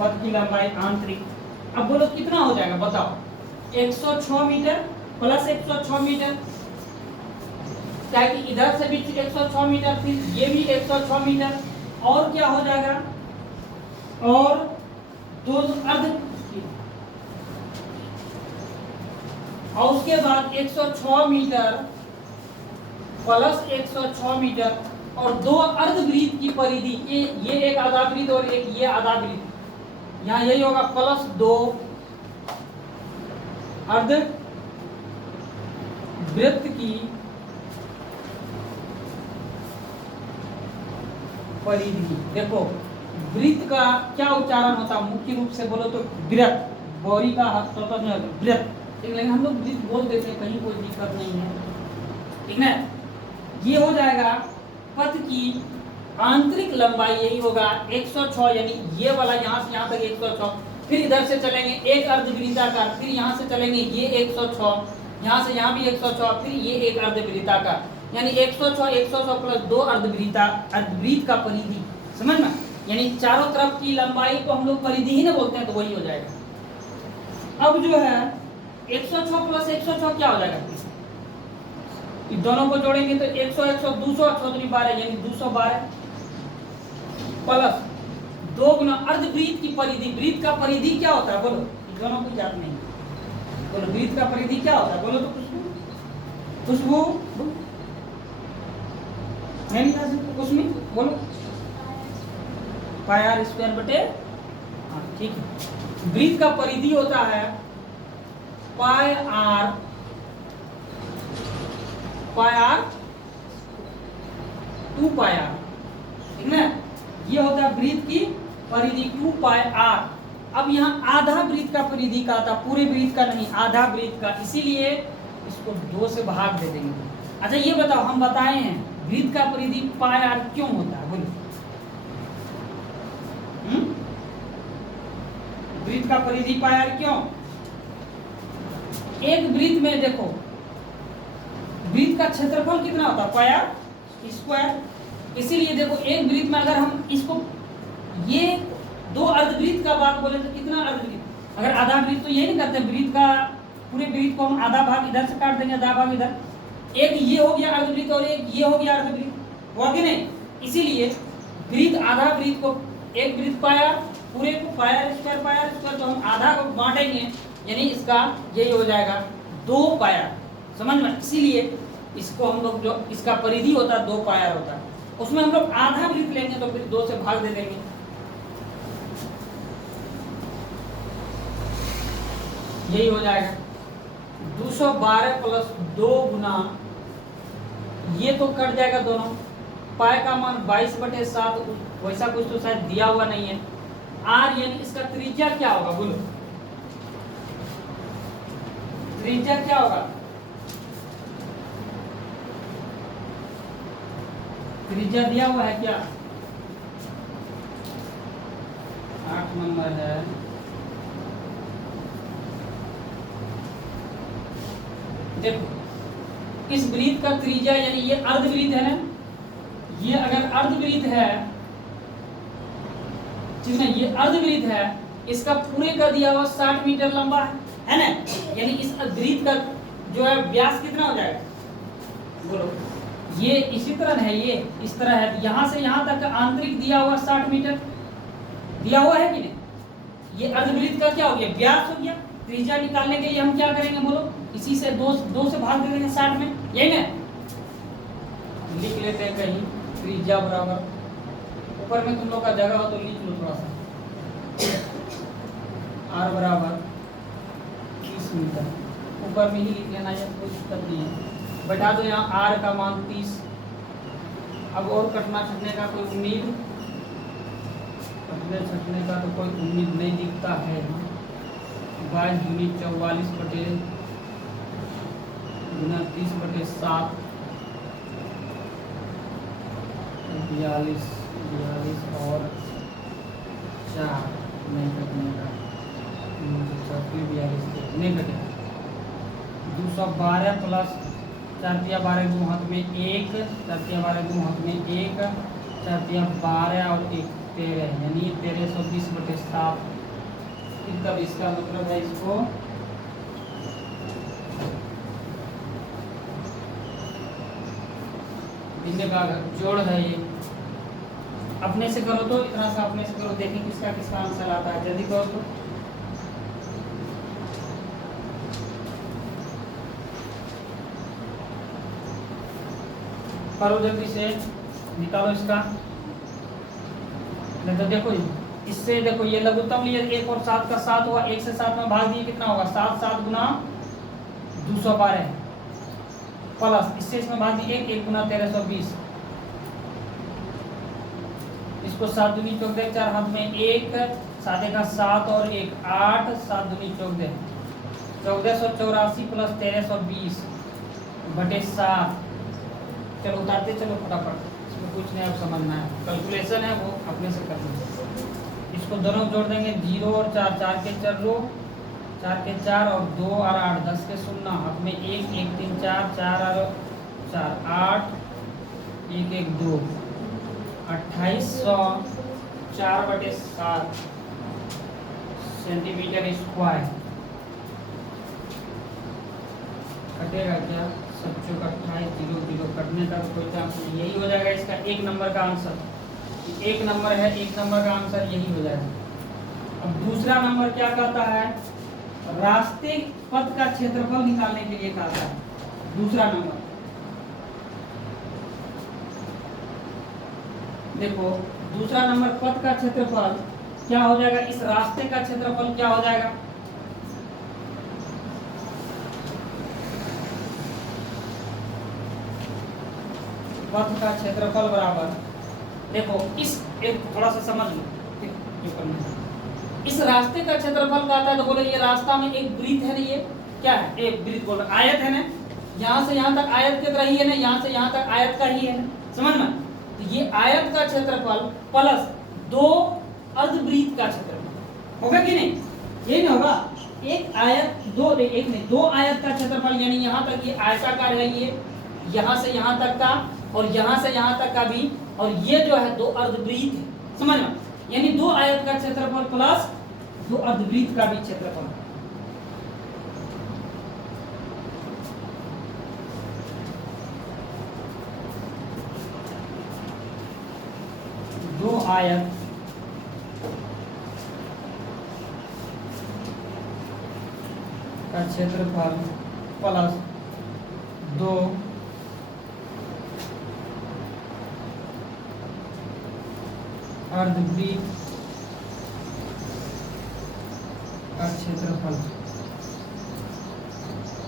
पथ की लंबाई आंतरिक। अब बोलो कितना हो जाएगा बताओ? 106 मीटर प्लस 106 मीटर, क्या कि इधर से भी 106 मीटर थी, ये भी 106 मीटर, और क्या हो जाएगा और दो अर्ध, और उसके बाद 106 मीटर प्लस 106 मीटर और दो अर्धवृत्त की परिधि, ये एक आधा वृत्त और एक ये आधा वृत्त, यहाँ यही होगा प्लस 2 अर्ध वृत्त की परिधि। देखो वृत्त का क्या उच्चारण होता है मुख्य रूप से बोलो तो वृत्त, गौरी का वृत्त, लेकिन हम लोग वृत्त बोल देते हैं, कहीं कोई दिक्कत नहीं है, ठीक है। ये हो जाएगा पथ की आंतरिक लंबाई, यही होगा 106, यानी ये वाला यहाँ से यहाँ तक 106, फिर इधर से चलेंगे एक अर्धवृत्ताकार, फिर यहाँ से चलेंगे ये 106, यहाँ से यहाँ भी 106, फिर ये एक अर्धवृत्ताकार, यानी 106 106 प्लस 2 अर्धवृत्त का परिधि, समझ में, यानी चारों तरफ की लंबाई को हम लोग परिधि ही ना बोलते हैं, तो वही हो जाएगा। अब जो है 106 प्लस 106 क्या हो जाएगा, इन दोनों को जोड़ेंगे तो 100 100 200 12, यानी 212 प्लस 2 गुना अर्धवृत्त की परिधि। वृत्त का परिधि क्या होता है बोलो, इन दोनों को याद नहीं, बोलो वृत्त का परिधि क्या होता है, बोलो तो खुशबू नहीं उसमें बोलो, पाई आर स्क्वायर बटे, हाँ ठीक है। वृत्त का परिधि होता है पाई आर 2 पाई आर, ठीक है, ये होता है वृत्त की परिधि 2 पाई आर। अब यहाँ आधा वृत्त का परिधि का आता, पूरे वृत्त का नहीं, आधा वृत्त का, इसीलिए इसको 2 से भाग दे देंगे। अच्छा ये बताओ, हम बताए हैं वृत्त का परिधि पाई आर क्यों होता है बोलो, वृत्त का परिधि पाई आर क्यों? एक वृत्त में देखो वृत्त का क्षेत्रफल कितना होता है, पाई आर स्क्वायर, इसीलिए देखो एक वृत्त में अगर हम इसको, ये 2 अर्धवृत्त का बात बोले तो कितना अर्धवृत्त, अगर आधा वृत्त तो ये नहीं करते, वृत्त का पूरे वृत्त को हम आधा भाग इधर से काट देंगे, आधा भाग इधर, एक ये हो गया अर्धवृत्त और एक ये हो गया अर्धवृत्त, हुआ कि नहीं, इसीलिए वृत्त आधा वृत्त को, एक वृत्त पाई आर, पूरे को पाई आर स्क्वायर, तो हम आधा को बांटेंगे, यानी इसका यही हो जाएगा 2 पाई आर, समझ में, इसीलिए इसको हम लोग जो इसका परिधि होता है 2 पाई आर होता है, उसमें हम लोग आधा वृत्त लेंगे तो फिर 2 से भाग दे देंगे, यही हो जाएगा 212 प्लस 2 गुना, ये तो कट जाएगा दोनों, पाई का मान 22/7, वैसा कुछ तो शायद दिया हुआ नहीं है, आर यानी इसका त्रिज्या क्या होगा बोलो, त्रिज्या क्या होगा, त्रिज्या दिया हुआ है क्या, 8 नंबर है, देखो इस वृत्त का त्रिज्या, यानी ये अर्धवृत्त है ना, ये अगर अर्धवृत्त है, ठीक है, ये अर्धवृत्त है, इसका पूरे का दिया हुआ 60 मीटर लंबा है ना, यानी इस वृत्त का जो है व्यास कितना हो जाएगा बोलो, ये इसी तरह है, ये इस तरह है, यहाँ से यहाँ तक का आंतरिक दिया हुआ 60 मीटर दिया हुआ है कि नहीं, ये अर्धवृत्त का क्या हो गया, व्यास हो गया। त्रिज्या निकालने के लिए हम क्या करेंगे बोलो, इसी से 2 से भाग दे देंगे 60 में, यही ना, लिख लेते हैं कहीं, त्रिज्या बराबर, ऊपर में तुम लोग का जगह हो तो लिख लो थोड़ा सा, आर बराबर 30 मीटर, ऊपर में ही लिख लेना है, कोई दिक्कत नहीं है, बैठा दो यहाँ आर का मान 30। अब और कटना छटने का कोई उम्मीद, कटने छटने का तो कोई उम्मीद नहीं दिखता है, 22 यूनिट 44 बटे गुना 30/7, 42 और 4 नहीं कटने का, 42 नहीं कटेगा, 212 प्लस 4×12 दो हाथ में 1, 4×12 दो हाथ में 1, 4×12 और 1 13, यानी 1320/7, तब इसका मतलब है इसको भिन्न का जोड़ है ये। अपने से करो तो इतना सा अपने से करो, देखें किसका किसका आंसर आता है, जल्दी करो तो। करो जल्दी से, निकालो इसका। नहीं तो देखो इससे, देखो ये लघुत्तम लिए 1 और 7 का 7 हुआ, 1 से 7 में भाग दिए कितना होगा 7, 7 गुना 212 प्लस इससे इसमें भाग दिए 1, 1 गुना 1320। इसको 7 दूनी 14, 4 हाथ में 1, 7 का 7 और 1 8, 7 दूनी 14, 1484 प्लस 1320 बटे 7। चलो उतारते चलो फटाफट, इसमें कुछ नहीं अब समझना है, कैलकुलेशन है वो अपने से करना है। इसको दोनों जोड़ देंगे 0 और 4, 4 के 4 रो, 4 के 4 और 2 और 8, 10 के 0 हाथ में 1, 1 3 4, 4 और 4 8, 1 1 2, 2800 4 बटे 7 सेंटीमीटर स्क्वायर। कटेगा क्या, 28 0 0 कटने का कोई चांस नहीं, यही हो जाएगा इसका 1 नंबर का आंसर। 1 नंबर है, 1 नंबर का आंसर यही हो जाएगा। अब दूसरा नंबर क्या कहता है, रास्ते पथ का क्षेत्रफल निकालने के लिए कहता है। दूसरा नंबर देखो, दूसरा नंबर पथ का क्षेत्रफल क्या हो जाएगा, इस रास्ते का क्षेत्रफल क्या हो जाएगा, पथ का क्षेत्रफल बराबर, देखो इस एक थोड़ा सा समझ लो जो करना है। इस रास्ते का क्षेत्रफल का आता है तो बोले ये रास्ता में एक वृत्त है ना, ये क्या है, एक वृत्त बोल आयत है ना, यहाँ से यहाँ तक आयत की तरह ही है ना, यहाँ से यहाँ तक आयत का ही है ना, समझ में। तो ये आयत का क्षेत्रफल प्लस 2 अर्धवृत्त का क्षेत्रफल होगा कि नहीं, यही ना होगा। एक आयत दो आयत का क्षेत्रफल, यानी यहाँ तक ये आयताकार है, ये यहाँ से यहाँ तक का और यहाँ से यहाँ तक का भी, और ये जो है 2 अर्धवृत्त है, समझ में। यानी 2 आयत का क्षेत्रफल प्लस 2 अर्धवृत्त का भी क्षेत्रफल। दो आयत का क्षेत्रफल प्लस 2 अर्धवृत्त का क्षेत्रफल,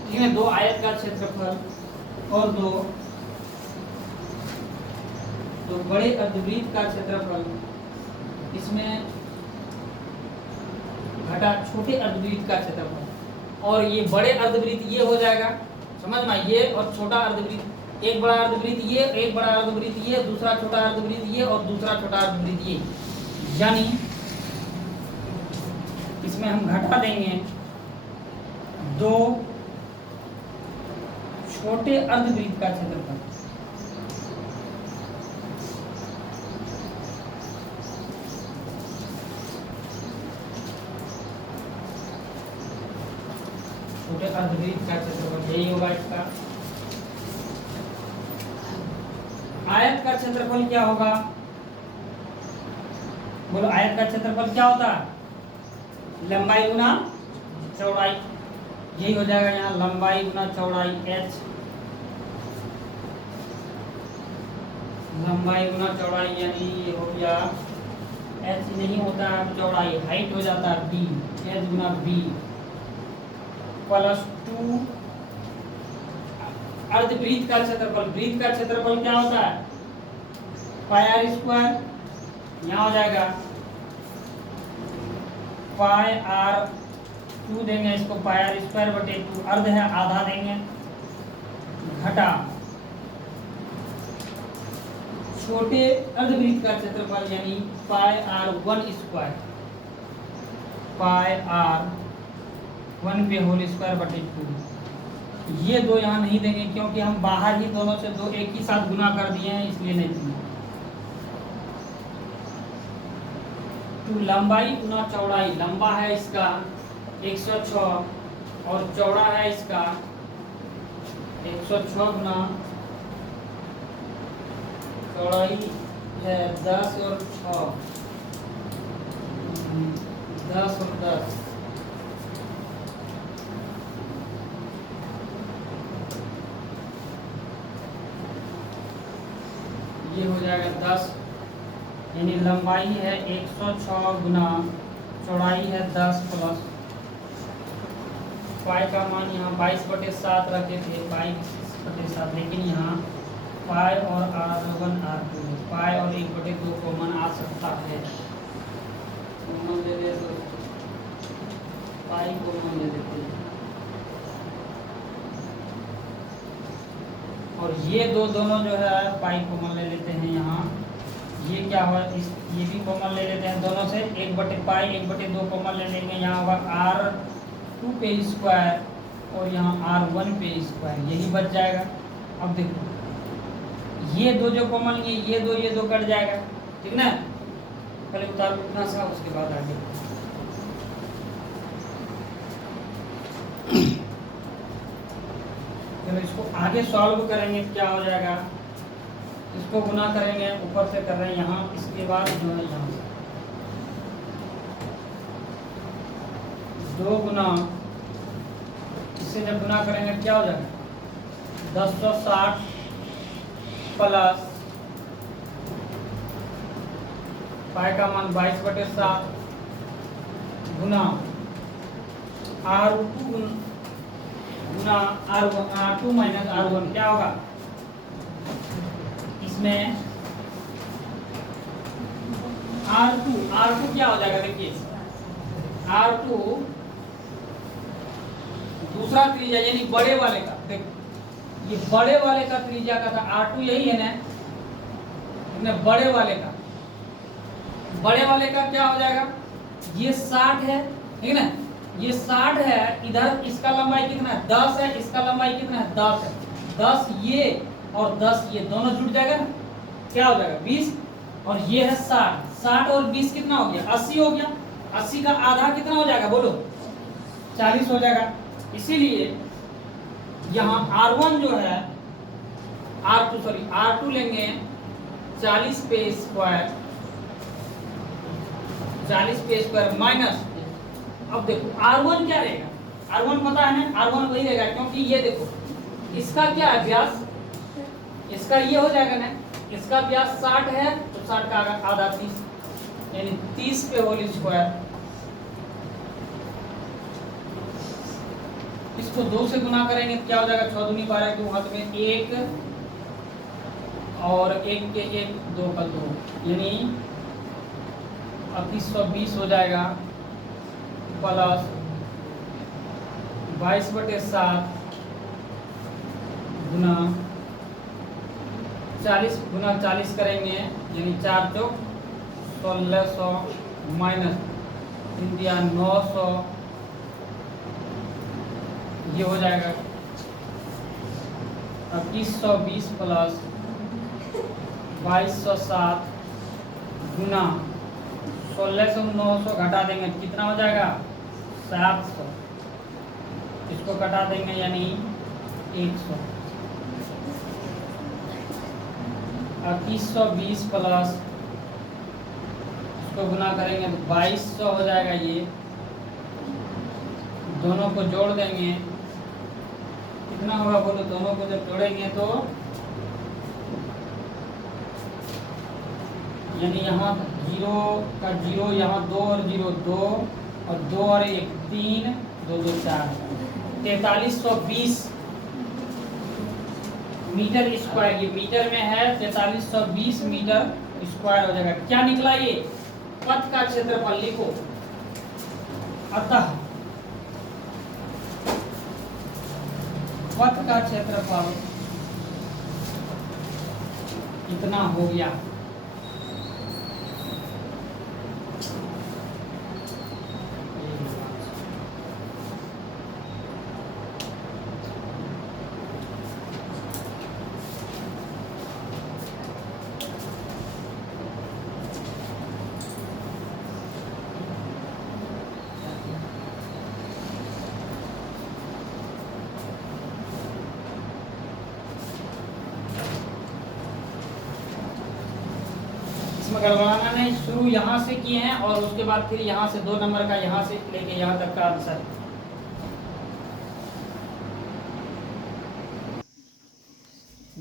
ठीक है। 2 आयत का क्षेत्रफल और दो बड़े अर्धवृत्त का क्षेत्रफल, इसमें घटा छोटे अर्धवृत्त का क्षेत्रफल, और ये बड़े अर्धवृत्त ये हो जाएगा, समझ में, ये और छोटा अर्धवृत्त, एक बड़ा अर्धवृत्त ये, एक बड़ा अर्धवृत्त ये, दूसरा छोटा अर्धवृत्त ये और दूसरा छोटा अर्धवृत्त ये, यानी इसमें हम घटा देंगे 2 छोटे अर्धवृत्त का क्षेत्रफल, छोटे अर्धवृत्त का क्षेत्रफल, यही होगा इसका। आयत का क्षेत्रफल क्या होगा, बोलो आयत का क्षेत्रफल क्या होता है, लंबाई गुना चौड़ाई, यही हो जाएगा यहाँ लंबाई गुना चौड़ाई h, लंबाई गुना चौड़ाई, यानी ये हो गया h नहीं होता है चौड़ाई, हाइट हो जाता है b, h गुना b प्लस 2 अर्धवृत्त का क्षेत्रफल, वृत्त का क्षेत्रफल क्या होता है पाई आर स्क्वायर, यहाँ हो जाएगा पाई आर 2 देंगे इसको, पाई आर स्क्वायर बटे 2, अर्ध है आधा देंगे, घटा छोटे अर्धवृत्त का क्षेत्रफल यानी पाई आर 1 स्क्वायर, पाई आर 1 पे होल स्क्वायर बटे 2। ये 2 यहाँ नहीं देंगे क्योंकि हम बाहर ही दोनों से 2 एक ही साथ गुना कर दिए हैं, इसलिए नहीं देंगे। तो लंबाई गुना चौड़ाई, लंबा है इसका 106 और चौड़ा है इसका 106 गुना चौड़ाई है 10 और 6, 10 और 10, ये हो जाएगा 10, यानी लंबाई है 106 गुना चौड़ाई है 10 प्लस पाई का मान यहाँ 22/7 रखे थे, 22/7, लेकिन यहाँ पाई और R1 R2 पाई और 1/2 कॉमन आ सकता है। कॉमन ले ले तो पाई कॉमन ले लेते हैं, और ये दोनों जो है पाई कॉमन ले लेते हैं। यहाँ ये क्या हुआ, ये भी कॉमन ले लेते हैं दोनों से, 1/पाई 1/2 कॉमन ले लेंगे। यहाँ होगा R2 पे स्क्वायर और यहाँ R1 पे स्क्वायर, यही बच जाएगा। अब देखो ये दो जो कॉमन ये दो कट जाएगा, ठीक ना। पहले उतार उठना सा, उसके बाद आगे। चलो इसको आगे सॉल्व करेंगे, क्या हो जाएगा, इसको गुना करेंगे, ऊपर से कर रहे हैं यहाँ, इसके बाद जो है यहाँ से 2 गुना, इससे जब गुना करेंगे क्या हो जाएगा, 1060 प्लस पाई का मान 22/7 गुना R2 गुना R2 माइनस R1, क्या होगा इसमें R2 क्या हो जाएगा, देखिए R2 दूसरा त्रिज्या यानी बड़े वाले का, देखो ये बड़े वाले का त्रिज्या का था, R2 यही है ना, बड़े वाले का क्या हो जाएगा, ये 60 है, ठीक ना, ये 60 है, इधर इसका लंबाई कितना है 10 है, इसका लंबाई कितना है 10 है, 10 ये और 10 ये दोनों जुड़ जाएगा ना, क्या हो जाएगा 20, और ये है 60 और 20 कितना हो गया 80 हो गया, 80 का आधा कितना हो जाएगा बोलो 40 हो जाएगा। इसीलिए यहाँ R1 जो है R2 लेंगे 40 पे स्क्वायर, 40 पे स्क्वायर माइनस, अब देखो R1 क्या रहेगा, R1 पता है ना, R1 वही रहेगा, क्योंकि ये देखो इसका क्या है व्यास, इसका ये हो जाएगा ना, इसका व्यास 60 है तो 60 का आधा 30, यानी 30 पे होल स्क्वायर। इसको 2 से गुना करेंगे तो क्या हो जाएगा, 6 दूनी 12, 2 हाथ में 1 और 1 के 1 2 का 2, यानी 2120 हो जाएगा, प्लस 22/7 गुना 40 गुना 40 करेंगे, यानी 4 चौक 1600 माइनस 900, ये हो जाएगा 2120 प्लस 2207 गुना 1600 900 घटा देंगे कितना हो जाएगा 700, इसको घटा देंगे यानी 100, 2120 प्लस इसको गुना करेंगे तो 2200 हो जाएगा, ये दोनों को जोड़ देंगे कितना होगा बोलो, दोनों को जब जोड़ेंगे तो यानी यहाँ 0 का 0, यहाँ 2 और 0 2 और 2 और 1 3 2 2 4, 4320 मीटर स्क्वायर, ये मीटर में है 4320 मीटर स्क्वायर हो जाएगा। क्या निकला ये पथ का क्षेत्रफल, लिखो अतः पथ का क्षेत्रफल कितना हो गया, इसमें गड़बड़ाना नहीं, शुरू यहाँ से किए हैं और उसके बाद फिर यहाँ से 2 नंबर का यहाँ से लेके यहाँ तक का आंसर।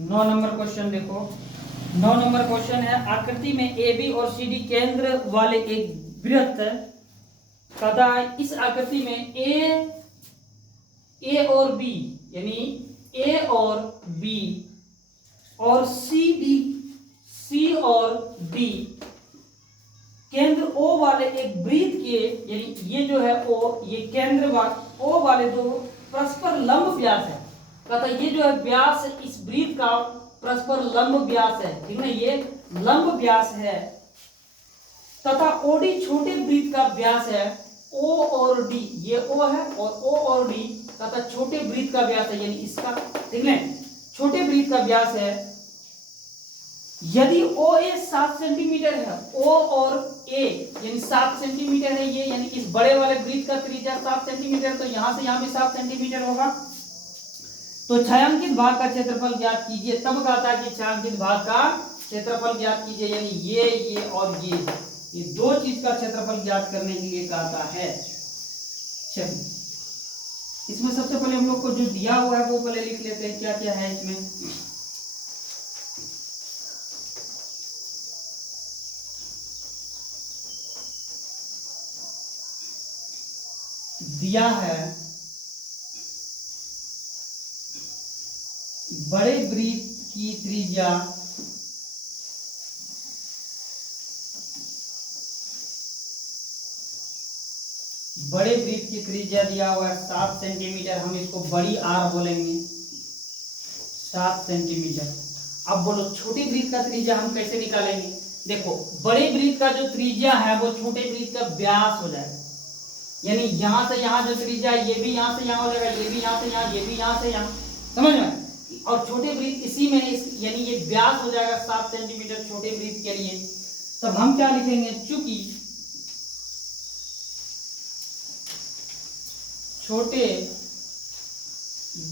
नौ नंबर क्वेश्चन देखो। 9 नंबर क्वेश्चन है, आकृति में ए बी और सी डी केंद्र वाले एक वृत्त तथा इस आकृति में ए और बी यानी ए और बी और सी और डी केंद्र ओ वाले एक वृत्त के, यानी ये जो है ओ, ये केंद्र ओ वाले दो परस्पर लंब व्यास है। कहता ये जो है व्यास इस वृत्त का परस्पर लंब व्यास है, ठीक है, ये लंब व्यास है तथा ओडी छोटे वृत्त का व्यास है ओ और डी, ये ओ है और ओ और डी तथा छोटे वृत्त का व्यास है, यानी इसका, ठीक है, छोटे वृत्त का व्यास है। यदि ओ ए 7 सेंटीमीटर है, ओ और ए यानी 7 सेंटीमीटर है ये, यानी इस बड़े वाले वृत्त का त्रिज्या 7 सेंटीमीटर, तो यहां से यहां भी 7 सेंटीमीटर होगा। तो छायांकित भाग का क्षेत्रफल ज्ञात कीजिए। तब कहता है कि छायांकित भाग का क्षेत्रफल ज्ञात कीजिए, यानी ये और ये दो चीज का क्षेत्रफल ज्ञात करने के लिए कहता है। चलिए इसमें सबसे पहले हम लोग को जो दिया हुआ है वो पहले लिख लेते हैं, क्या क्या है इसमें। दिया है बड़े वृत्त की त्रिज्या बड़े वृत्त की त्रिज्या दिया हुआ है 7 सेंटीमीटर, हम इसको बड़ी आर बोलेंगे 7 सेंटीमीटर। अब बोलो छोटे वृत्त का त्रिज्या हम कैसे निकालेंगे। देखो बड़े वृत्त का जो त्रिज्या है वो छोटे वृत्त का व्यास हो जाएगा, यानी यहां से यहां जो त्रिज्या है ये भी यहां से यहां हो जाएगा, ये भी यहां से यहां, ये भी यहां से यहां, समझ में। और छोटे वृत्त इसी में यानी ये व्यास हो जाएगा 7 सेंटीमीटर छोटे वृत्त के लिए। तब हम क्या लिखेंगे, चूंकि छोटे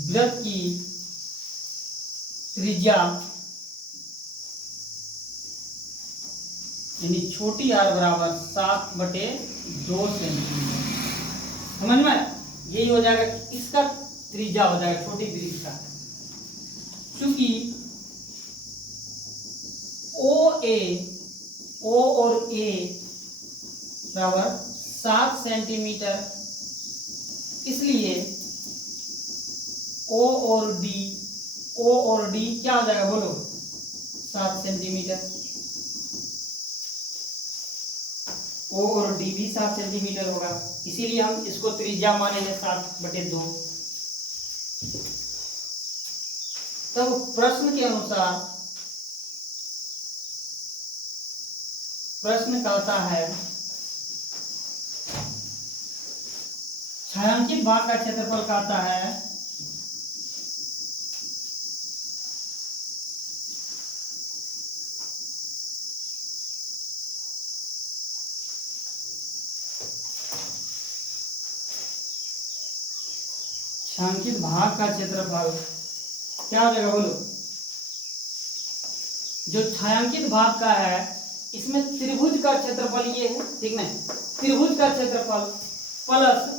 वृत्त की त्रिज्या यानी छोटी आर बराबर 7/2 सेंटीमीटर, समझ में। यही हो जाएगा, इसका त्रिज्या हो जाएगा छोटी वृत्त का। चूंकि ओ और ए बराबर 7 सेंटीमीटर, इसलिए ओ और डी क्या हो जाएगा बोलो 7 सेंटीमीटर। ओ और डी भी 7 सेंटीमीटर होगा, इसीलिए हम इसको त्रिज्या मानेंगे 7/2। तब प्रश्न के अनुसार प्रश्न कहता है छायांकित भाग का क्षेत्रफल कहता है छायांकित भाग का क्षेत्रफल क्या हो जाएगा बोलो। जो छायांकित भाग का है इसमें त्रिभुज का क्षेत्रफल ये है, ठीक ना, त्रिभुज का क्षेत्रफल प्लस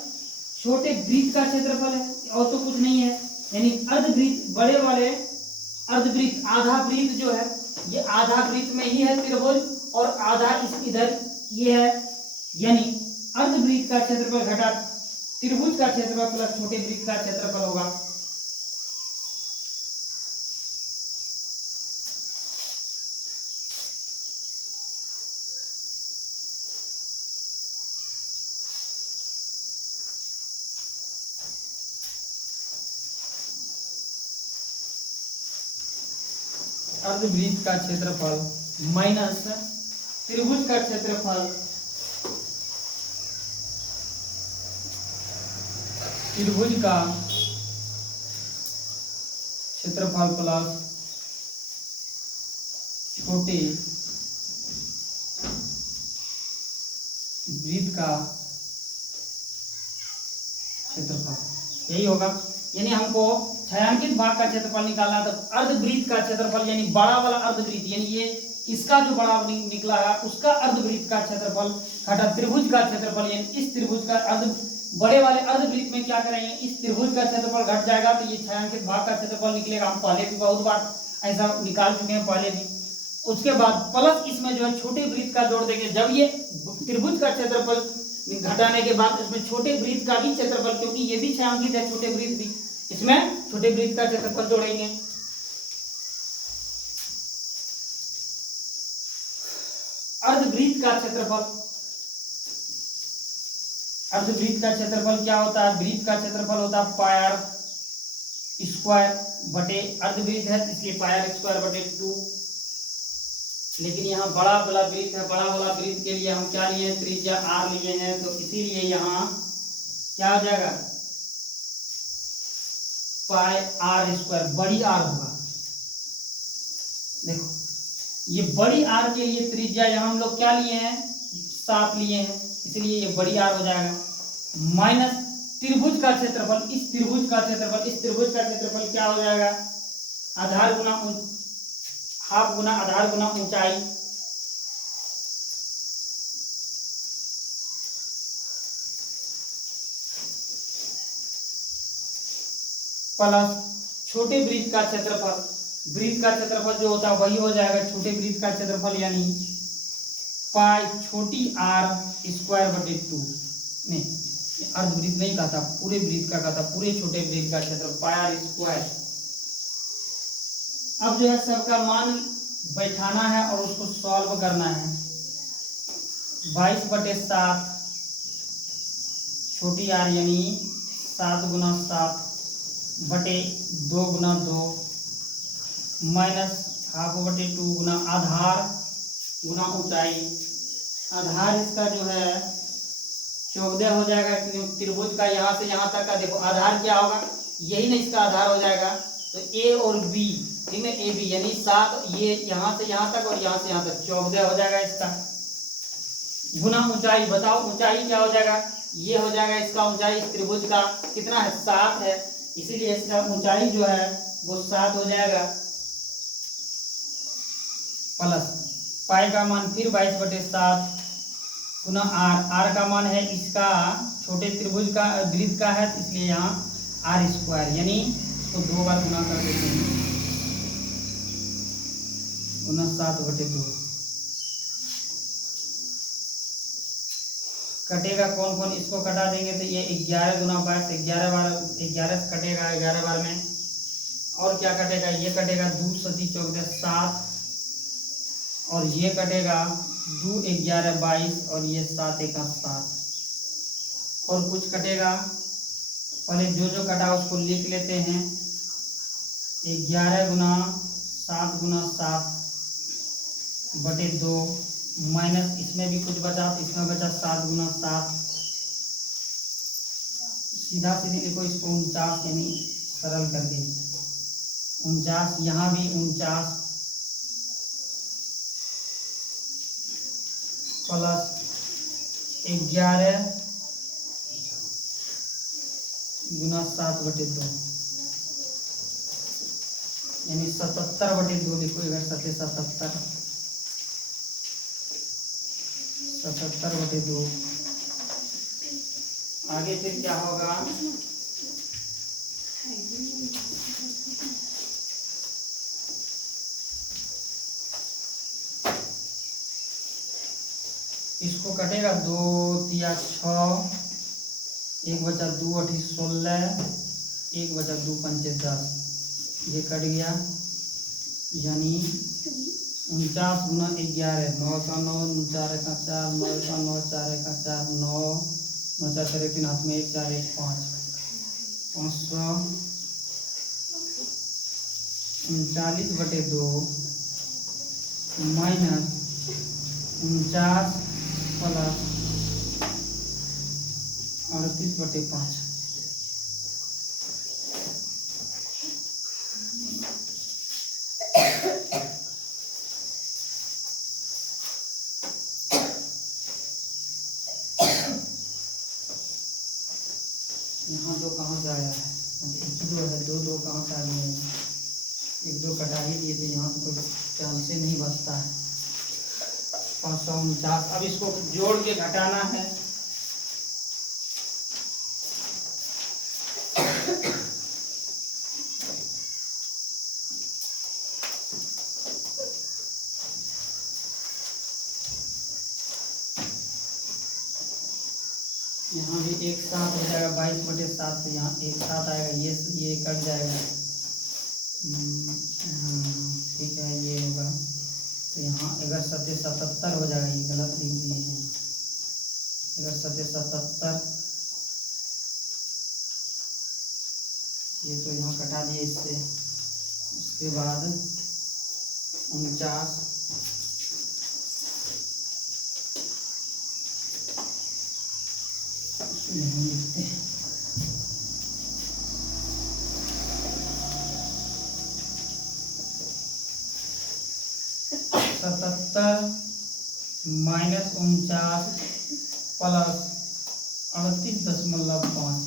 छोटे वृत्त का क्षेत्रफल है और तो कुछ नहीं है, यानी अर्धवृत्त बड़े वाले अर्धवृत्त आधा वृत्त जो है ये आधा वृत्त में ही है त्रिभुज और आधा इस इधर ये है, यानी अर्धवृत्त का क्षेत्रफल घटा त्रिभुज का क्षेत्रफल प्लस छोटे वृत्त का क्षेत्रफल होगा। अर्धवृत्त का क्षेत्रफल माइनस त्रिभुज का क्षेत्रफल, त्रिभुज का क्षेत्रफल प्लस छोटे वृत्त का क्षेत्रफल, यही होगा। यानी हमको छायांकित भाग का क्षेत्रफल निकालना, तो अर्धवृत्त का क्षेत्रफल यानी बड़ा वाला अर्धवृत्त, यानी इसका जो बड़ा निकला है उसका अर्धवृत्त का क्षेत्रफल घटा त्रिभुज का क्षेत्रफल, यानी इस त्रिभुज का बड़े वाले अर्धवृत्त में क्या करेंगे, इस त्रिभुज का क्षेत्रफल घट जाएगा तो ये छायांकित भाग का क्षेत्रफल निकलेगा। हम पहले भी बहुत बार ऐसा निकाल चुके हैं पहले भी। उसके बाद प्लस इसमें जो है छोटे वृत्त का जोड़ देंगे। जब ये त्रिभुज का क्षेत्रफल घटाने के बाद इसमें छोटे वृत्त का भी क्षेत्रफल, क्योंकि ये भी छायांकित है छोटे वृत्त भी, इसमें छोटे वृत्त का क्षेत्रफल जोड़ेंगे। अर्धवृत्त का क्षेत्रफल, अर्धवृत्त का क्षेत्रफल क्या होता है, वृत्त का क्षेत्रफल होता है पाई आर स्क्वायर बटे, अर्धवृत्त है इसलिए पाई आर स्क्वायर बटे 2। लेकिन यहाँ बड़ा वाला वृत्त है, बड़ा वाला वृत्त के लिए हम क्या लिए हैं, त्रिज्या r लिए हैं, तो इसीलिए यहाँ क्या हो जाएगा, पाई आर स्क्वायर, बड़ी r होगा। देखो ये बड़ी r के लिए त्रिज्या यहाँ हम लोग क्या लिए हैं, 7 लिए हैं, इसलिए ये बड़ी r हो जाएगा। माइनस त्रिभुज का क्षेत्रफल, इस त्रिभुज का क्षेत्रफल, इस त्रिभुज का क्षेत्रफल क्या हो जाएगा, आधार गुना हाफ गुना आधार गुना ऊंचाई, प्लस छोटे वृत्त का क्षेत्रफल, वृत्त का क्षेत्रफल जो होता है वही हो जाएगा छोटे वृत्त का क्षेत्रफल, यानी पाई छोटी r स्क्वायर बटे 2 में, अर्धवृत्त नहीं कहता, पूरे वृत्त का कहता, पूरे छोटे वृत्त का क्षेत्रफल पाई आर स्क्वायर। अब जो है सबका मान बैठाना है और उसको सॉल्व करना है। 22 बटे 7 छोटी r यानी 7 गुना 7 बटे 2 गुना 2 माइनस हाफ बटे 2 गुना आधार गुना ऊंचाई। आधार इसका जो है 14 हो जाएगा, क्योंकि त्रिभुज का यहाँ से यहाँ तक का देखो आधार क्या होगा, यही ना इसका आधार हो जाएगा। तो ए और बी, ठीक है, ए बी यानी 7, ये यहाँ से यहाँ तक और यहाँ से यहाँ तक 14 हो जाएगा इसका, गुना ऊंचाई। बताओ ऊंचाई क्या हो जाएगा, ये हो जाएगा इसका ऊंचाई, इस त्रिभुज का कितना है, 7 है, इसीलिए इसका ऊंचाई जो है वो 7 हो जाएगा। प्लस पाई का मान फिर 22 बटे 7 गुना r का मान है इसका छोटे त्रिभुज का वृत्त का है, इसलिए यहाँ r स्क्वायर, यानी इसको 2 बार गुना कर देते हैं, गुना 7 बटे 2। कटेगा कौन कौन, इसको कटा देंगे तो ये 11 गुना 22, 11 बार 11 से कटेगा 11 बार में, और क्या कटेगा, ये कटेगा 2 सती 14 7, और ये कटेगा 2 11 22, और ये 7 1 7, और कुछ कटेगा, पहले जो जो कटा उसको लिख लेते हैं। 11 गुना 7 गुना 7 बटे 2 माइनस इसमें भी कुछ बचा, तो इसमें बचा 7 गुना 7, सीधा सीधी लिखो इसको 49, यानी सरल कर दें 49, यहाँ भी 49 प्लस 11 गुना 7 बटे 2, यानी 77 बटे 2 लिखो, इधर 77 बटे 2। आगे फिर क्या होगा, इसको कटेगा 2 तिया 6, 1 बचा 2 8 16, 1 बचा 2 5 10, ये कट गया, यानी 49 गुना 11, 9 का 9, 4 का 4, 9 का 9, 4 का 4, 9 9 4 4 3 हाथ में 1 4 1 5, 539 बटे 2 माइनस 49 प्लस 38 बटे 5। यहाँ 2 कहाँ से आया है, 1 2 है, 2 2 कहाँ से आ गए हैं, 1 2 कटा ही दिए थे, यहाँ तो कोई चांस से नहीं बचता है। 549। अब इसको जोड़ के घटाना है। यहाँ भी एक साथ हो जाएगा 22/7 से यहाँ एक साथ आएगा, ये कट जाएगा। ठीक है, ये होगा तो यहाँ 1/77 हो जाएगा। ये गलत लिख दिए हैं, 1/77। ये तो यहाँ कटा दिए इससे। उसके बाद 49, नहीं लिखते हैं। 77 -49 प्लस 38.5।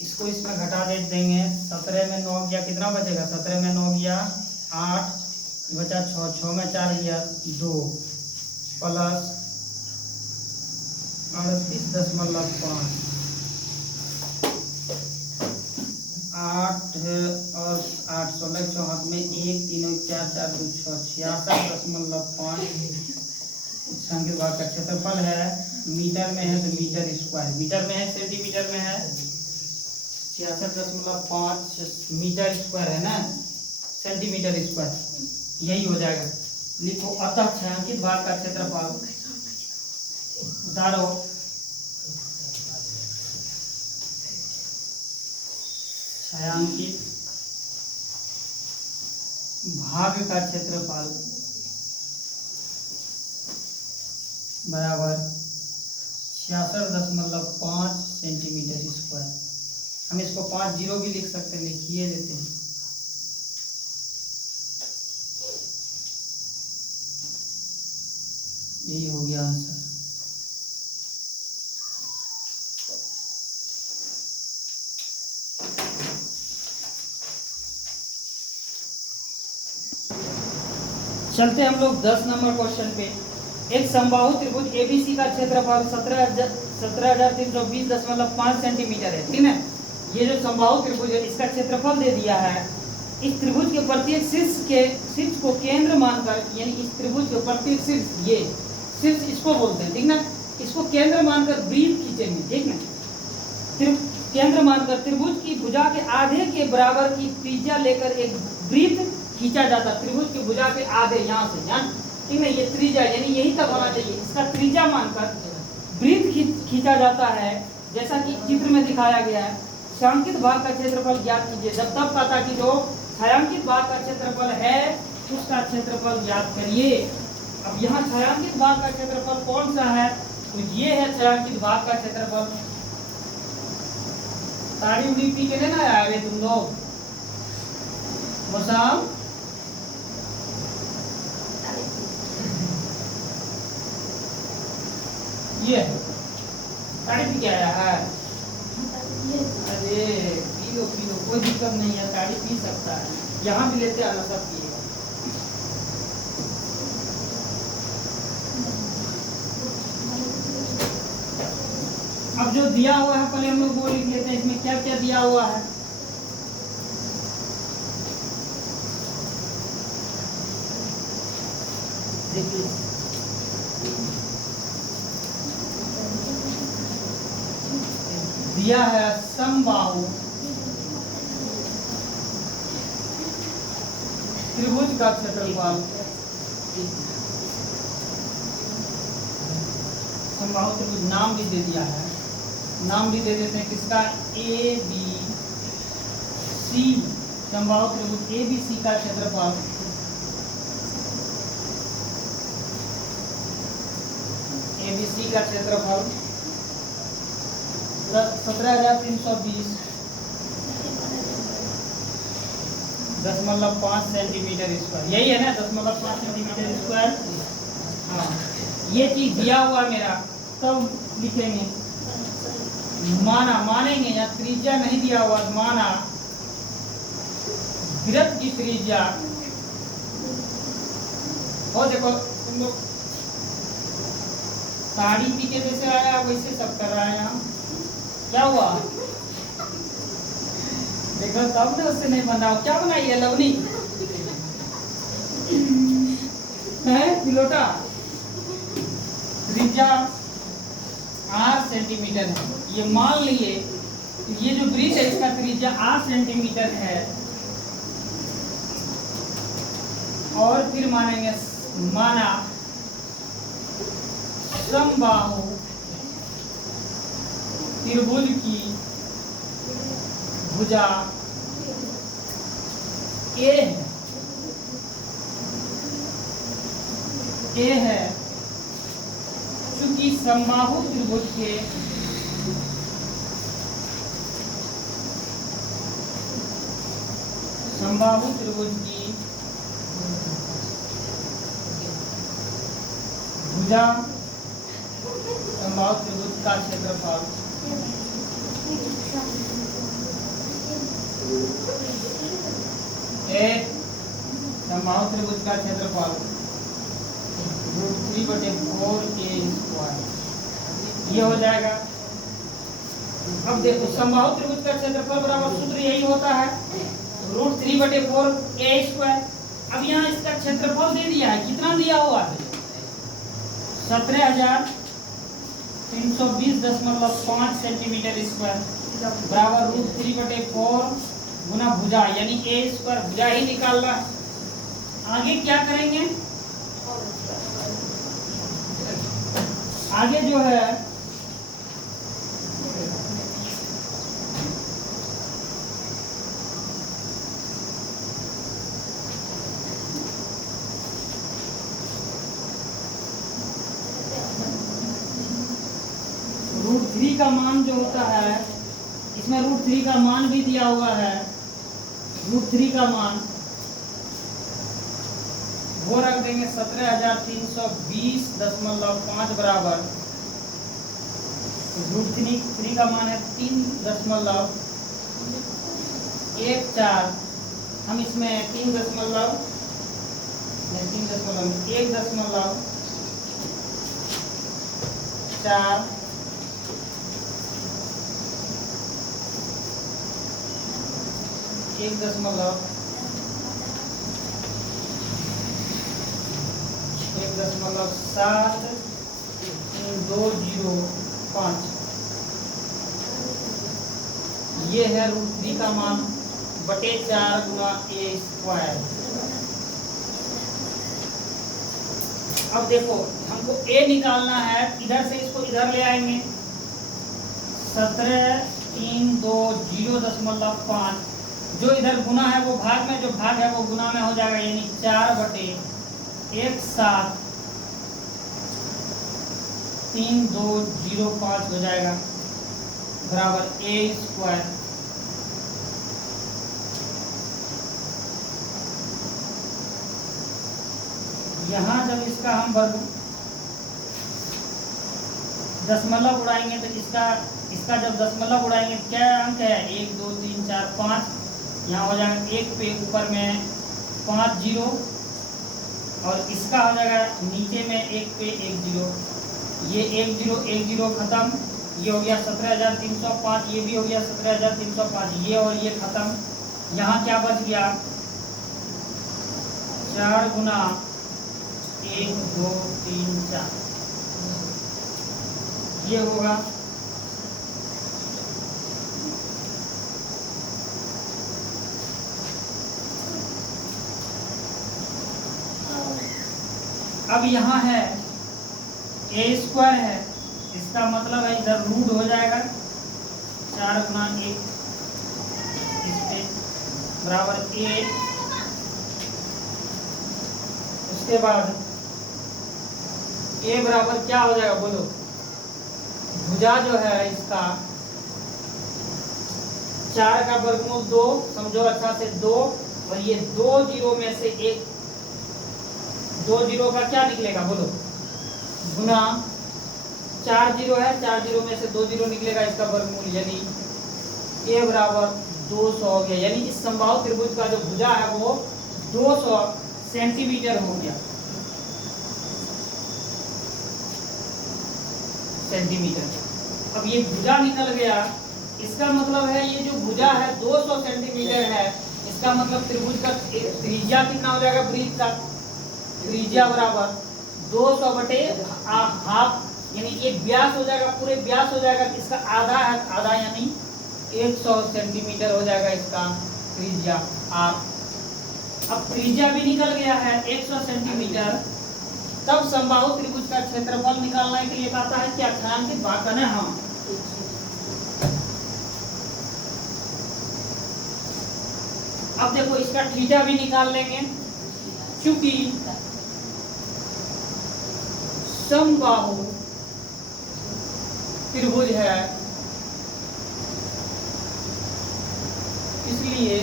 इसको इसमें घटा देंगे। 17 में 9 गया, कितना बचेगा? 17 में 9 गया 8, बचा 6, 6 में 4 गया 2 प्लस 38.5। 8 और 8 16 6 हाथ में 1 3 4 4 2 6 66.5। संख्या भाग का क्षेत्रफल है, मीटर में है तो मीटर स्क्वायर, मीटर में है सेंटीमीटर में है। 66.5 मीटर स्क्वायर है ना, सेंटीमीटर स्क्वायर, यही हो जाएगा। लिखो अतः छायांकित भाग का क्षेत्रफल उतारो। छायांकित भाग का क्षेत्रफल बराबर 66.5 सेंटीमीटर स्क्वायर। हम इसको 50 भी लिख सकते हैं, लिखिए देते हैं। यही हो गया आंसर। चलते हम लोग 10 नंबर क्वेश्चन पे। एक समबाहु त्रिभुज एबीसी का क्षेत्रफल 17,320.5 सेंटीमीटर है, ठीक है। ये जो समबाहु त्रिभुज है इसका क्षेत्रफल दे दिया है। इस त्रिभुज के प्रत्येक शीर्ष को केंद्र मानकर, यानी इस त्रिभुज के प्रत्येक शीर्ष, ये शीर्ष इसको बोलते हैं, ठीक ना। इसको केंद्र मानकर वृत्त खींचेंगे, ठीक ना। केंद्र मानकर त्रिभुज की भुजा के आधे के बराबर की त्रिज्या लेकर एक वृत्त खींचा जाता है। त्रिभुज की भुजा के आधे, यहाँ से यहाँ, ठीक है, ये त्रिज्या यानी यही तक होना चाहिए। इसका त्रिज्या मानकर वृत्त खींचा जाता है, जैसा कि चित्र में दिखाया गया है। छायांकित भाग का क्षेत्रफल ज्ञात कीजिए। जब तब पता कि जो छायांकित भाग का क्षेत्रफल है उसका क्षेत्रफल ज्ञात करिए। अब यहाँ छायांकित भाग का क्षेत्रफल कौन सा है? तो ये है छायांकित भाग का क्षेत्रफल। ताड़ी उड़ी पी के लेना आए तुम लोग मौसम। ये ताड़ी पी के आया है। अरे पी लो, कोई दिक्कत नहीं है, ताड़ी पी सकता है। यहाँ भी लेते आना, सब पिएगा। अब जो दिया हुआ है पहले हम लोग वो लिख लेते हैं। इसमें क्या क्या दिया हुआ है? देखिए, दिया है समबाहु त्रिभुज का क्षेत्रफल। समबाहु त्रिभुज नाम भी दे दिया है, नाम भी दे देते हैं किसका? ABC। समबाहु त्रिभुज ABC का क्षेत्रफल ABC का क्षेत्रफल 17,320.5 सेंटीमीटर स्क्वायर, यही है ना, 10.5 सेंटीमीटर स्क्वायर। हाँ, ये चीज दिया हुआ मेरा, तब लिखेंगे। माना, मानेंगे, या त्रिज्या नहीं दिया हुआ, माना वृत्त की त्रिज्या। और देखो तुम लोग साड़ी पी के जैसे आया वैसे सब कर रहा है यहाँ। क्या हुआ? देखो तब ना उससे नहीं बना। क्या बनाई है लवनी? है पिलोटा। त्रिज्या 8 सेंटीमीटर है। ये मान लिए ये जो वृत्त है इसका त्रिज्या 8 सेंटीमीटर है। और फिर मानेंगे माना समबाहु त्रिभुज की भुजा ए है चूंकि समबाहु त्रिभुज के समबाहु त्रिभुज की भुजा समबाहु त्रिभुज का क्षेत्रफल समबाहु त्रिभुज का क्षेत्रफल √3/4a²। ये हो जाएगा। अब देखो समबाहु त्रिभुज का क्षेत्रफल बराबर सूत्र यही होता है √3/4a²। अब यहाँ इसका क्षेत्रफल दे दिया है। कितना दिया हुआ है? 17,320.5 सेंटीमीटर स्क्वायर बराबर √3/4 गुना भुजा यानी a²। भुजा ही निकालना। आगे क्या करेंगे? आगे जो है √3 का मान जो होता है इसमें √3 का मान भी दिया हुआ है। √3 का मान वो रख देंगे 17,320.5 बराबर √3 का मान है 3.14। हम इसमें 1.14 1.7205 ये है √3 का मान बटे 4 गुना a²। अब देखो हमको a निकालना है। इधर से इसको इधर ले आएंगे 17,320.5 जो इधर गुना है वो भाग में, जो भाग है वो गुना में हो जाएगा यानी 4/1/7,3205 हो जाएगा बराबर a²। यहाँ जब इसका हम वर्ग दशमलव उड़ाएंगे तो इसका जब दशमलव उड़ाएंगे क्या अंक है? 1 2 3 4 5। यहाँ हो जाएगा 1 पे ऊपर में 5 0 और इसका हो जाएगा नीचे में 1 पे 1 0। ये 1 0 1 0 खत्म। ये हो गया 17,305। ये भी हो गया 17,305। ये और ये खत्म। यहाँ क्या बच गया? 4 गुना 1 2 3 4 ये होगा। अब यहाँ है a² है। इसका मतलब है इधर रूट हो जाएगा 4 गुना 1 इस पे बराबर a। उसके बाद a बराबर क्या हो जाएगा बोलो? भुजा जो है इसका 4 का वर्गमूल 2 समझो अच्छा से 2 और ये 2 जीरो में से 1 2 जीरो का क्या निकलेगा बोलो? गुना 4 जीरो है, 4 जीरो में से 2 जीरो निकलेगा इसका वर्गमूल यानी a बराबर 200 हो गया। यानी इस समबाहु त्रिभुज का जो भुजा है वो 200 सेंटीमीटर हो गया। सेंटीमीटर। अब ये भुजा निकल गया, इसका मतलब है ये जो भुजा है 200 सेंटीमीटर है, इसका मतलब त्रिभुज का त्रिज्या कितना हो जाएगा, वृत्त का त्रिज्या बराबर 200 बटे हाफ, यानी एक व्यास हो जाएगा, पूरे व्यास हो जाएगा, इसका आधा है, आधा यानी 100 सेंटीमीटर हो जाएगा इसका त्रिज्या आर। अब त्रिज्या भी निकल गया है 100 सेंटीमीटर, तब समबाहु त्रिभुज का क्षेत्रफल निकालने के लिए कहता है क्या, छायांकित भाग करना है। हाँ, अब देखो इसका थीटा भी निकाल लेंगे, क्योंकि समबाहु त्रिभुज है, इसलिए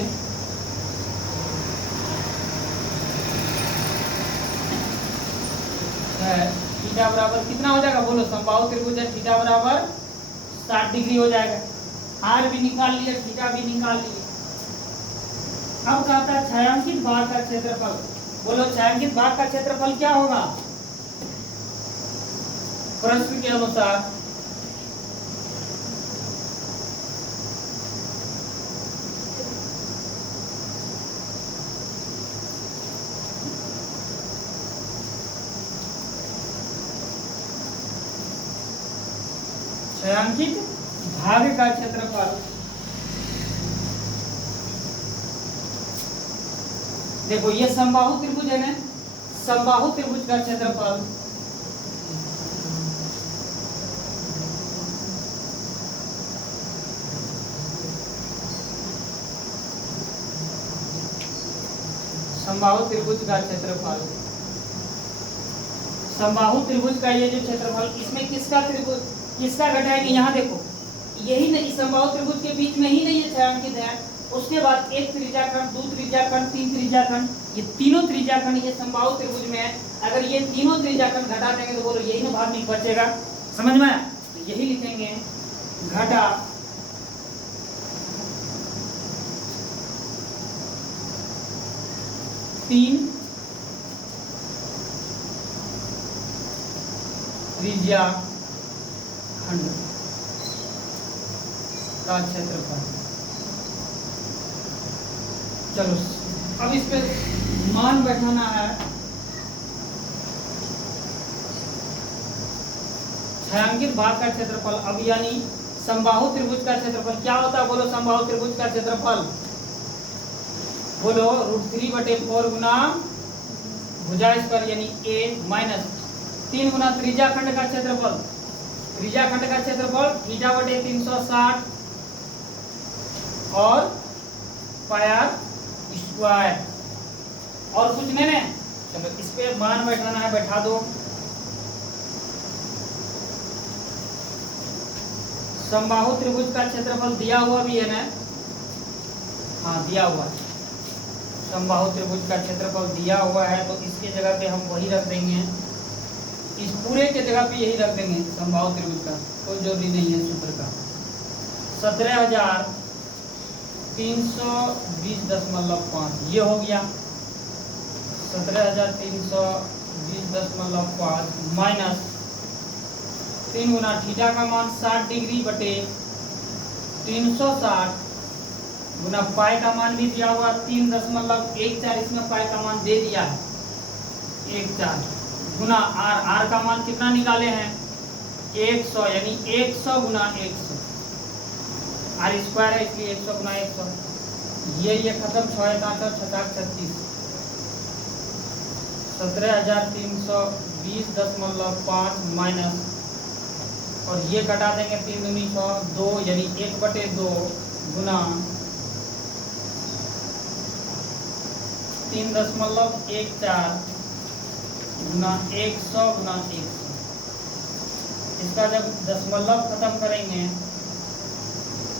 थीटा बराबर कितना हो जाएगा, बोलो, समबाहु त्रिभुज है, थीटा बराबर 60 डिग्री हो जाएगा। आर भी निकाल लिए, थीटा भी निकाल लिए। अब कहता है छायांकित भाग का क्षेत्रफल, बोलो छायांकित भाग का क्षेत्रफल क्या होगा, प्रश्न के अनुसार छायांकित भाग का क्षेत्रफल, देखो ये समबाहु त्रिभुज है ना, समबाहु त्रिभुज का क्षेत्रफल समबाहु त्रिभुज का क्षेत्रफल, समबाहु त्रिभुज का ये जो क्षेत्रफल, इसमें किसका त्रिभुज, किसका घटाएंगे, यहाँ देखो यही नहीं, समबाहु त्रिभुज के बीच में ही नहीं ये छायांकित है, उसके बाद एक त्रिज्याखंड, दो त्रिज्याखंड, तीन त्रिज्याखंड, ये तीनों त्रिज्याखंड ये समबाहु त्रिभुज में है। अगर ये तीनों त्रिज्याखंड घटा देंगे तो बोलो यही ना भाग नहीं बचेगा, समझ में आया, तो यही लिखेंगे घटा तीन त्रिज्या खंड का क्षेत्रफल। चलो अब इस पे मान बैठाना है, छायांकित भाग का क्षेत्रफल। अब यानी समबाहु त्रिभुज का क्षेत्रफल क्या होता है, बोलो समबाहु त्रिभुज का क्षेत्रफल, बोलो √3/4 गुना भुजा स्क्वायर यानी a माइनस 3 गुना त्रिज्याखंड का क्षेत्रफल, त्रिज्याखंड का क्षेत्रफल θ/360 और पायर स्क्वायर, और कुछ नहीं है। चलो इस पे मान बैठाना है, बैठा दो। समबाहु त्रिभुज का क्षेत्रफल दिया हुआ भी है ना, हाँ दिया हुआ है, समबाहु त्रिभुज का क्षेत्रफल दिया हुआ है, तो इसके जगह पे हम वही रख देंगे, इस पूरे के जगह पे यही रख देंगे समबाहु त्रिभुज का, कोई जरूरी नहीं है सूत्र का। 17,320.5 ये हो गया, 17,320.5 माइनस 3 गुना थीटा का मान 60 डिग्री बटे 360 गुना पाई का मान भी दिया हुआ 3.14, इसमें पाई का मान दे दिया है 14 गुना आर का मान कितना निकाले हैं 100, यानी 100 गुना 100, आर स्क्वायर है इसलिए 100 गुना 100, ये खत्म 6×8=36, 17,320.5 माइनस, और ये घटा देंगे 3 दूनी 100, 2 यानी 1/2 गुना 3.14 गुना 100 गुना 100। इसका जब दशमलव खत्म करेंगे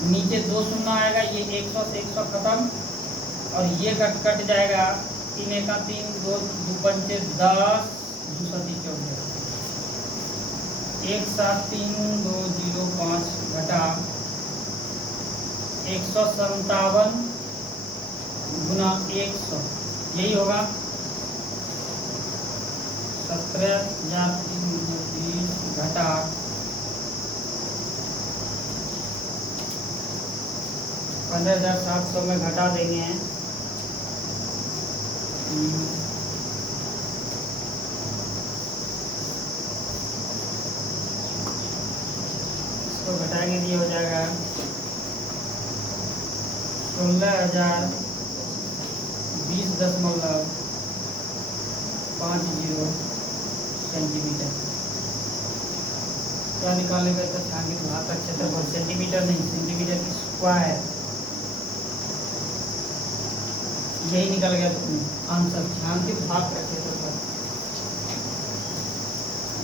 नीचे 2 शून्य आएगा, ये 100 से 100 खत्म, और ये कट जाएगा, 3 × 3 2 2 5 10 2 7 14, 173,205 घटा 157 गुना 100, यही होगा 17,320 घटा 15,700 में घटा देंगे। इसको घटाएंगे तो ये हो जाएगा 16,020.50 सेंटीमीटर। क्या निकालेगा इसका स्थानिक भाग का क्षेत्रफल, सेंटीमीटर नहीं सेंटीमीटर की स्क्वायर, यही निकल गया आंसर, स्थानिक भाग का क्षेत्रफल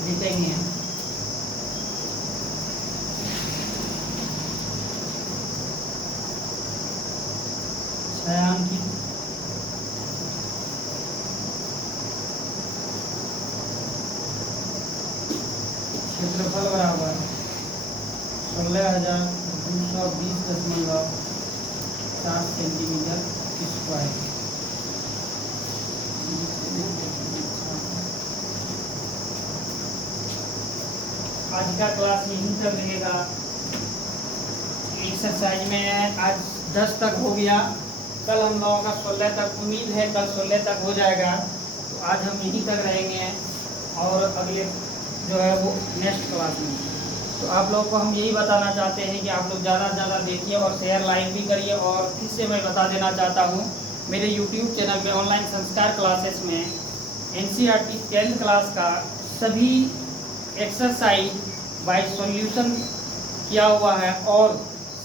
लिखेंगे। छायांकित क्षेत्रफल बराबर 16,220.7 सेंटीमीटर स्क्वायर। आज का क्लास यहीं तक रहेगा। एक्सरसाइज में आज 10 तक हो गया, कल हम लोगों का 16 तक, उम्मीद है कल 16 तक हो जाएगा। तो आज हम यहीं तक रहेंगे और अगले जो है वो नेक्स्ट क्लास में। तो आप लोगों को हम यही बताना चाहते हैं कि आप लोग ज़्यादा से ज़्यादा देखिए और शेयर लाइक भी करिए। और फिर से मैं बता देना चाहता हूँ, मेरे YouTube चैनल पे ऑनलाइन संस्कार क्लासेस में NCERT 10th क्लास का सभी एक्सरसाइज बाय सॉल्यूशन किया हुआ है और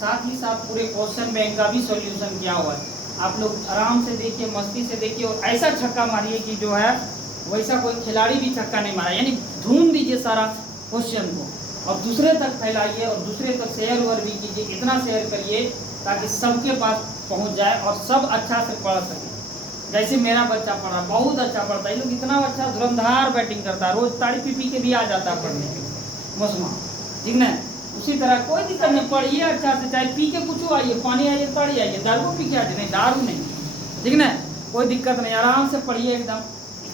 साथ ही साथ पूरे क्वेश्चन बैंक का भी सॉल्यूशन किया हुआ है। आप लोग आराम से देखिए, मस्ती से देखिए और ऐसा छक्का मारिए कि जो है वैसा कोई खिलाड़ी भी छक्का नहीं मारा, यानी धूम दीजिए सारा क्वेश्चन को और दूसरे तक फैलाइए और दूसरे तक शेयर और भी कीजिए। इतना शेयर करिए ताकि सबके पास पहुंच जाए और सब अच्छा से पढ़ सके। जैसे मेरा बच्चा पढ़ा, बहुत अच्छा पढ़ता है, ये लोग इतना अच्छा धुरंधार बैटिंग करता है, रोज ताड़ी पी के भी आ जाता है पढ़ने के मौसमा, ठीक ना। उसी तरह कोई दिक्कत नहीं, पढ़िए अच्छा से, चाहे पी के कुछ आइए, पानी आइए, पढ़िए आइए, दारू पी के आइए, नहीं दारू नहीं, ठीक ना, कोई दिक्कत नहीं, आराम से पढ़िए एकदम।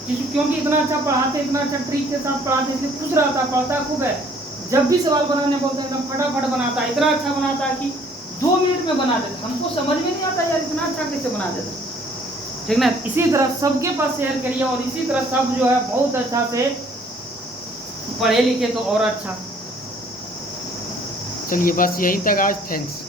क्योंकि इतना अच्छा पढ़ाते, इतना अच्छा ट्रिक के साथ पढ़ाते, इसलिए खुश रहता, पढ़ता खूब है। जब भी सवाल बनाने बोलते हैं एकदम फटाफट बनाता है, इतना अच्छा बनाता है कि 2 मिनट में बना देता। हमको समझ में नहीं आता यार इतना अच्छा कैसे बना देता, ठीक ना। इसी तरह सबके पास शेयर करिए और इसी तरह सब जो है बहुत अच्छा से पढ़े लिखे तो और अच्छा। चलिए बस यही तक आज, थैंक्स।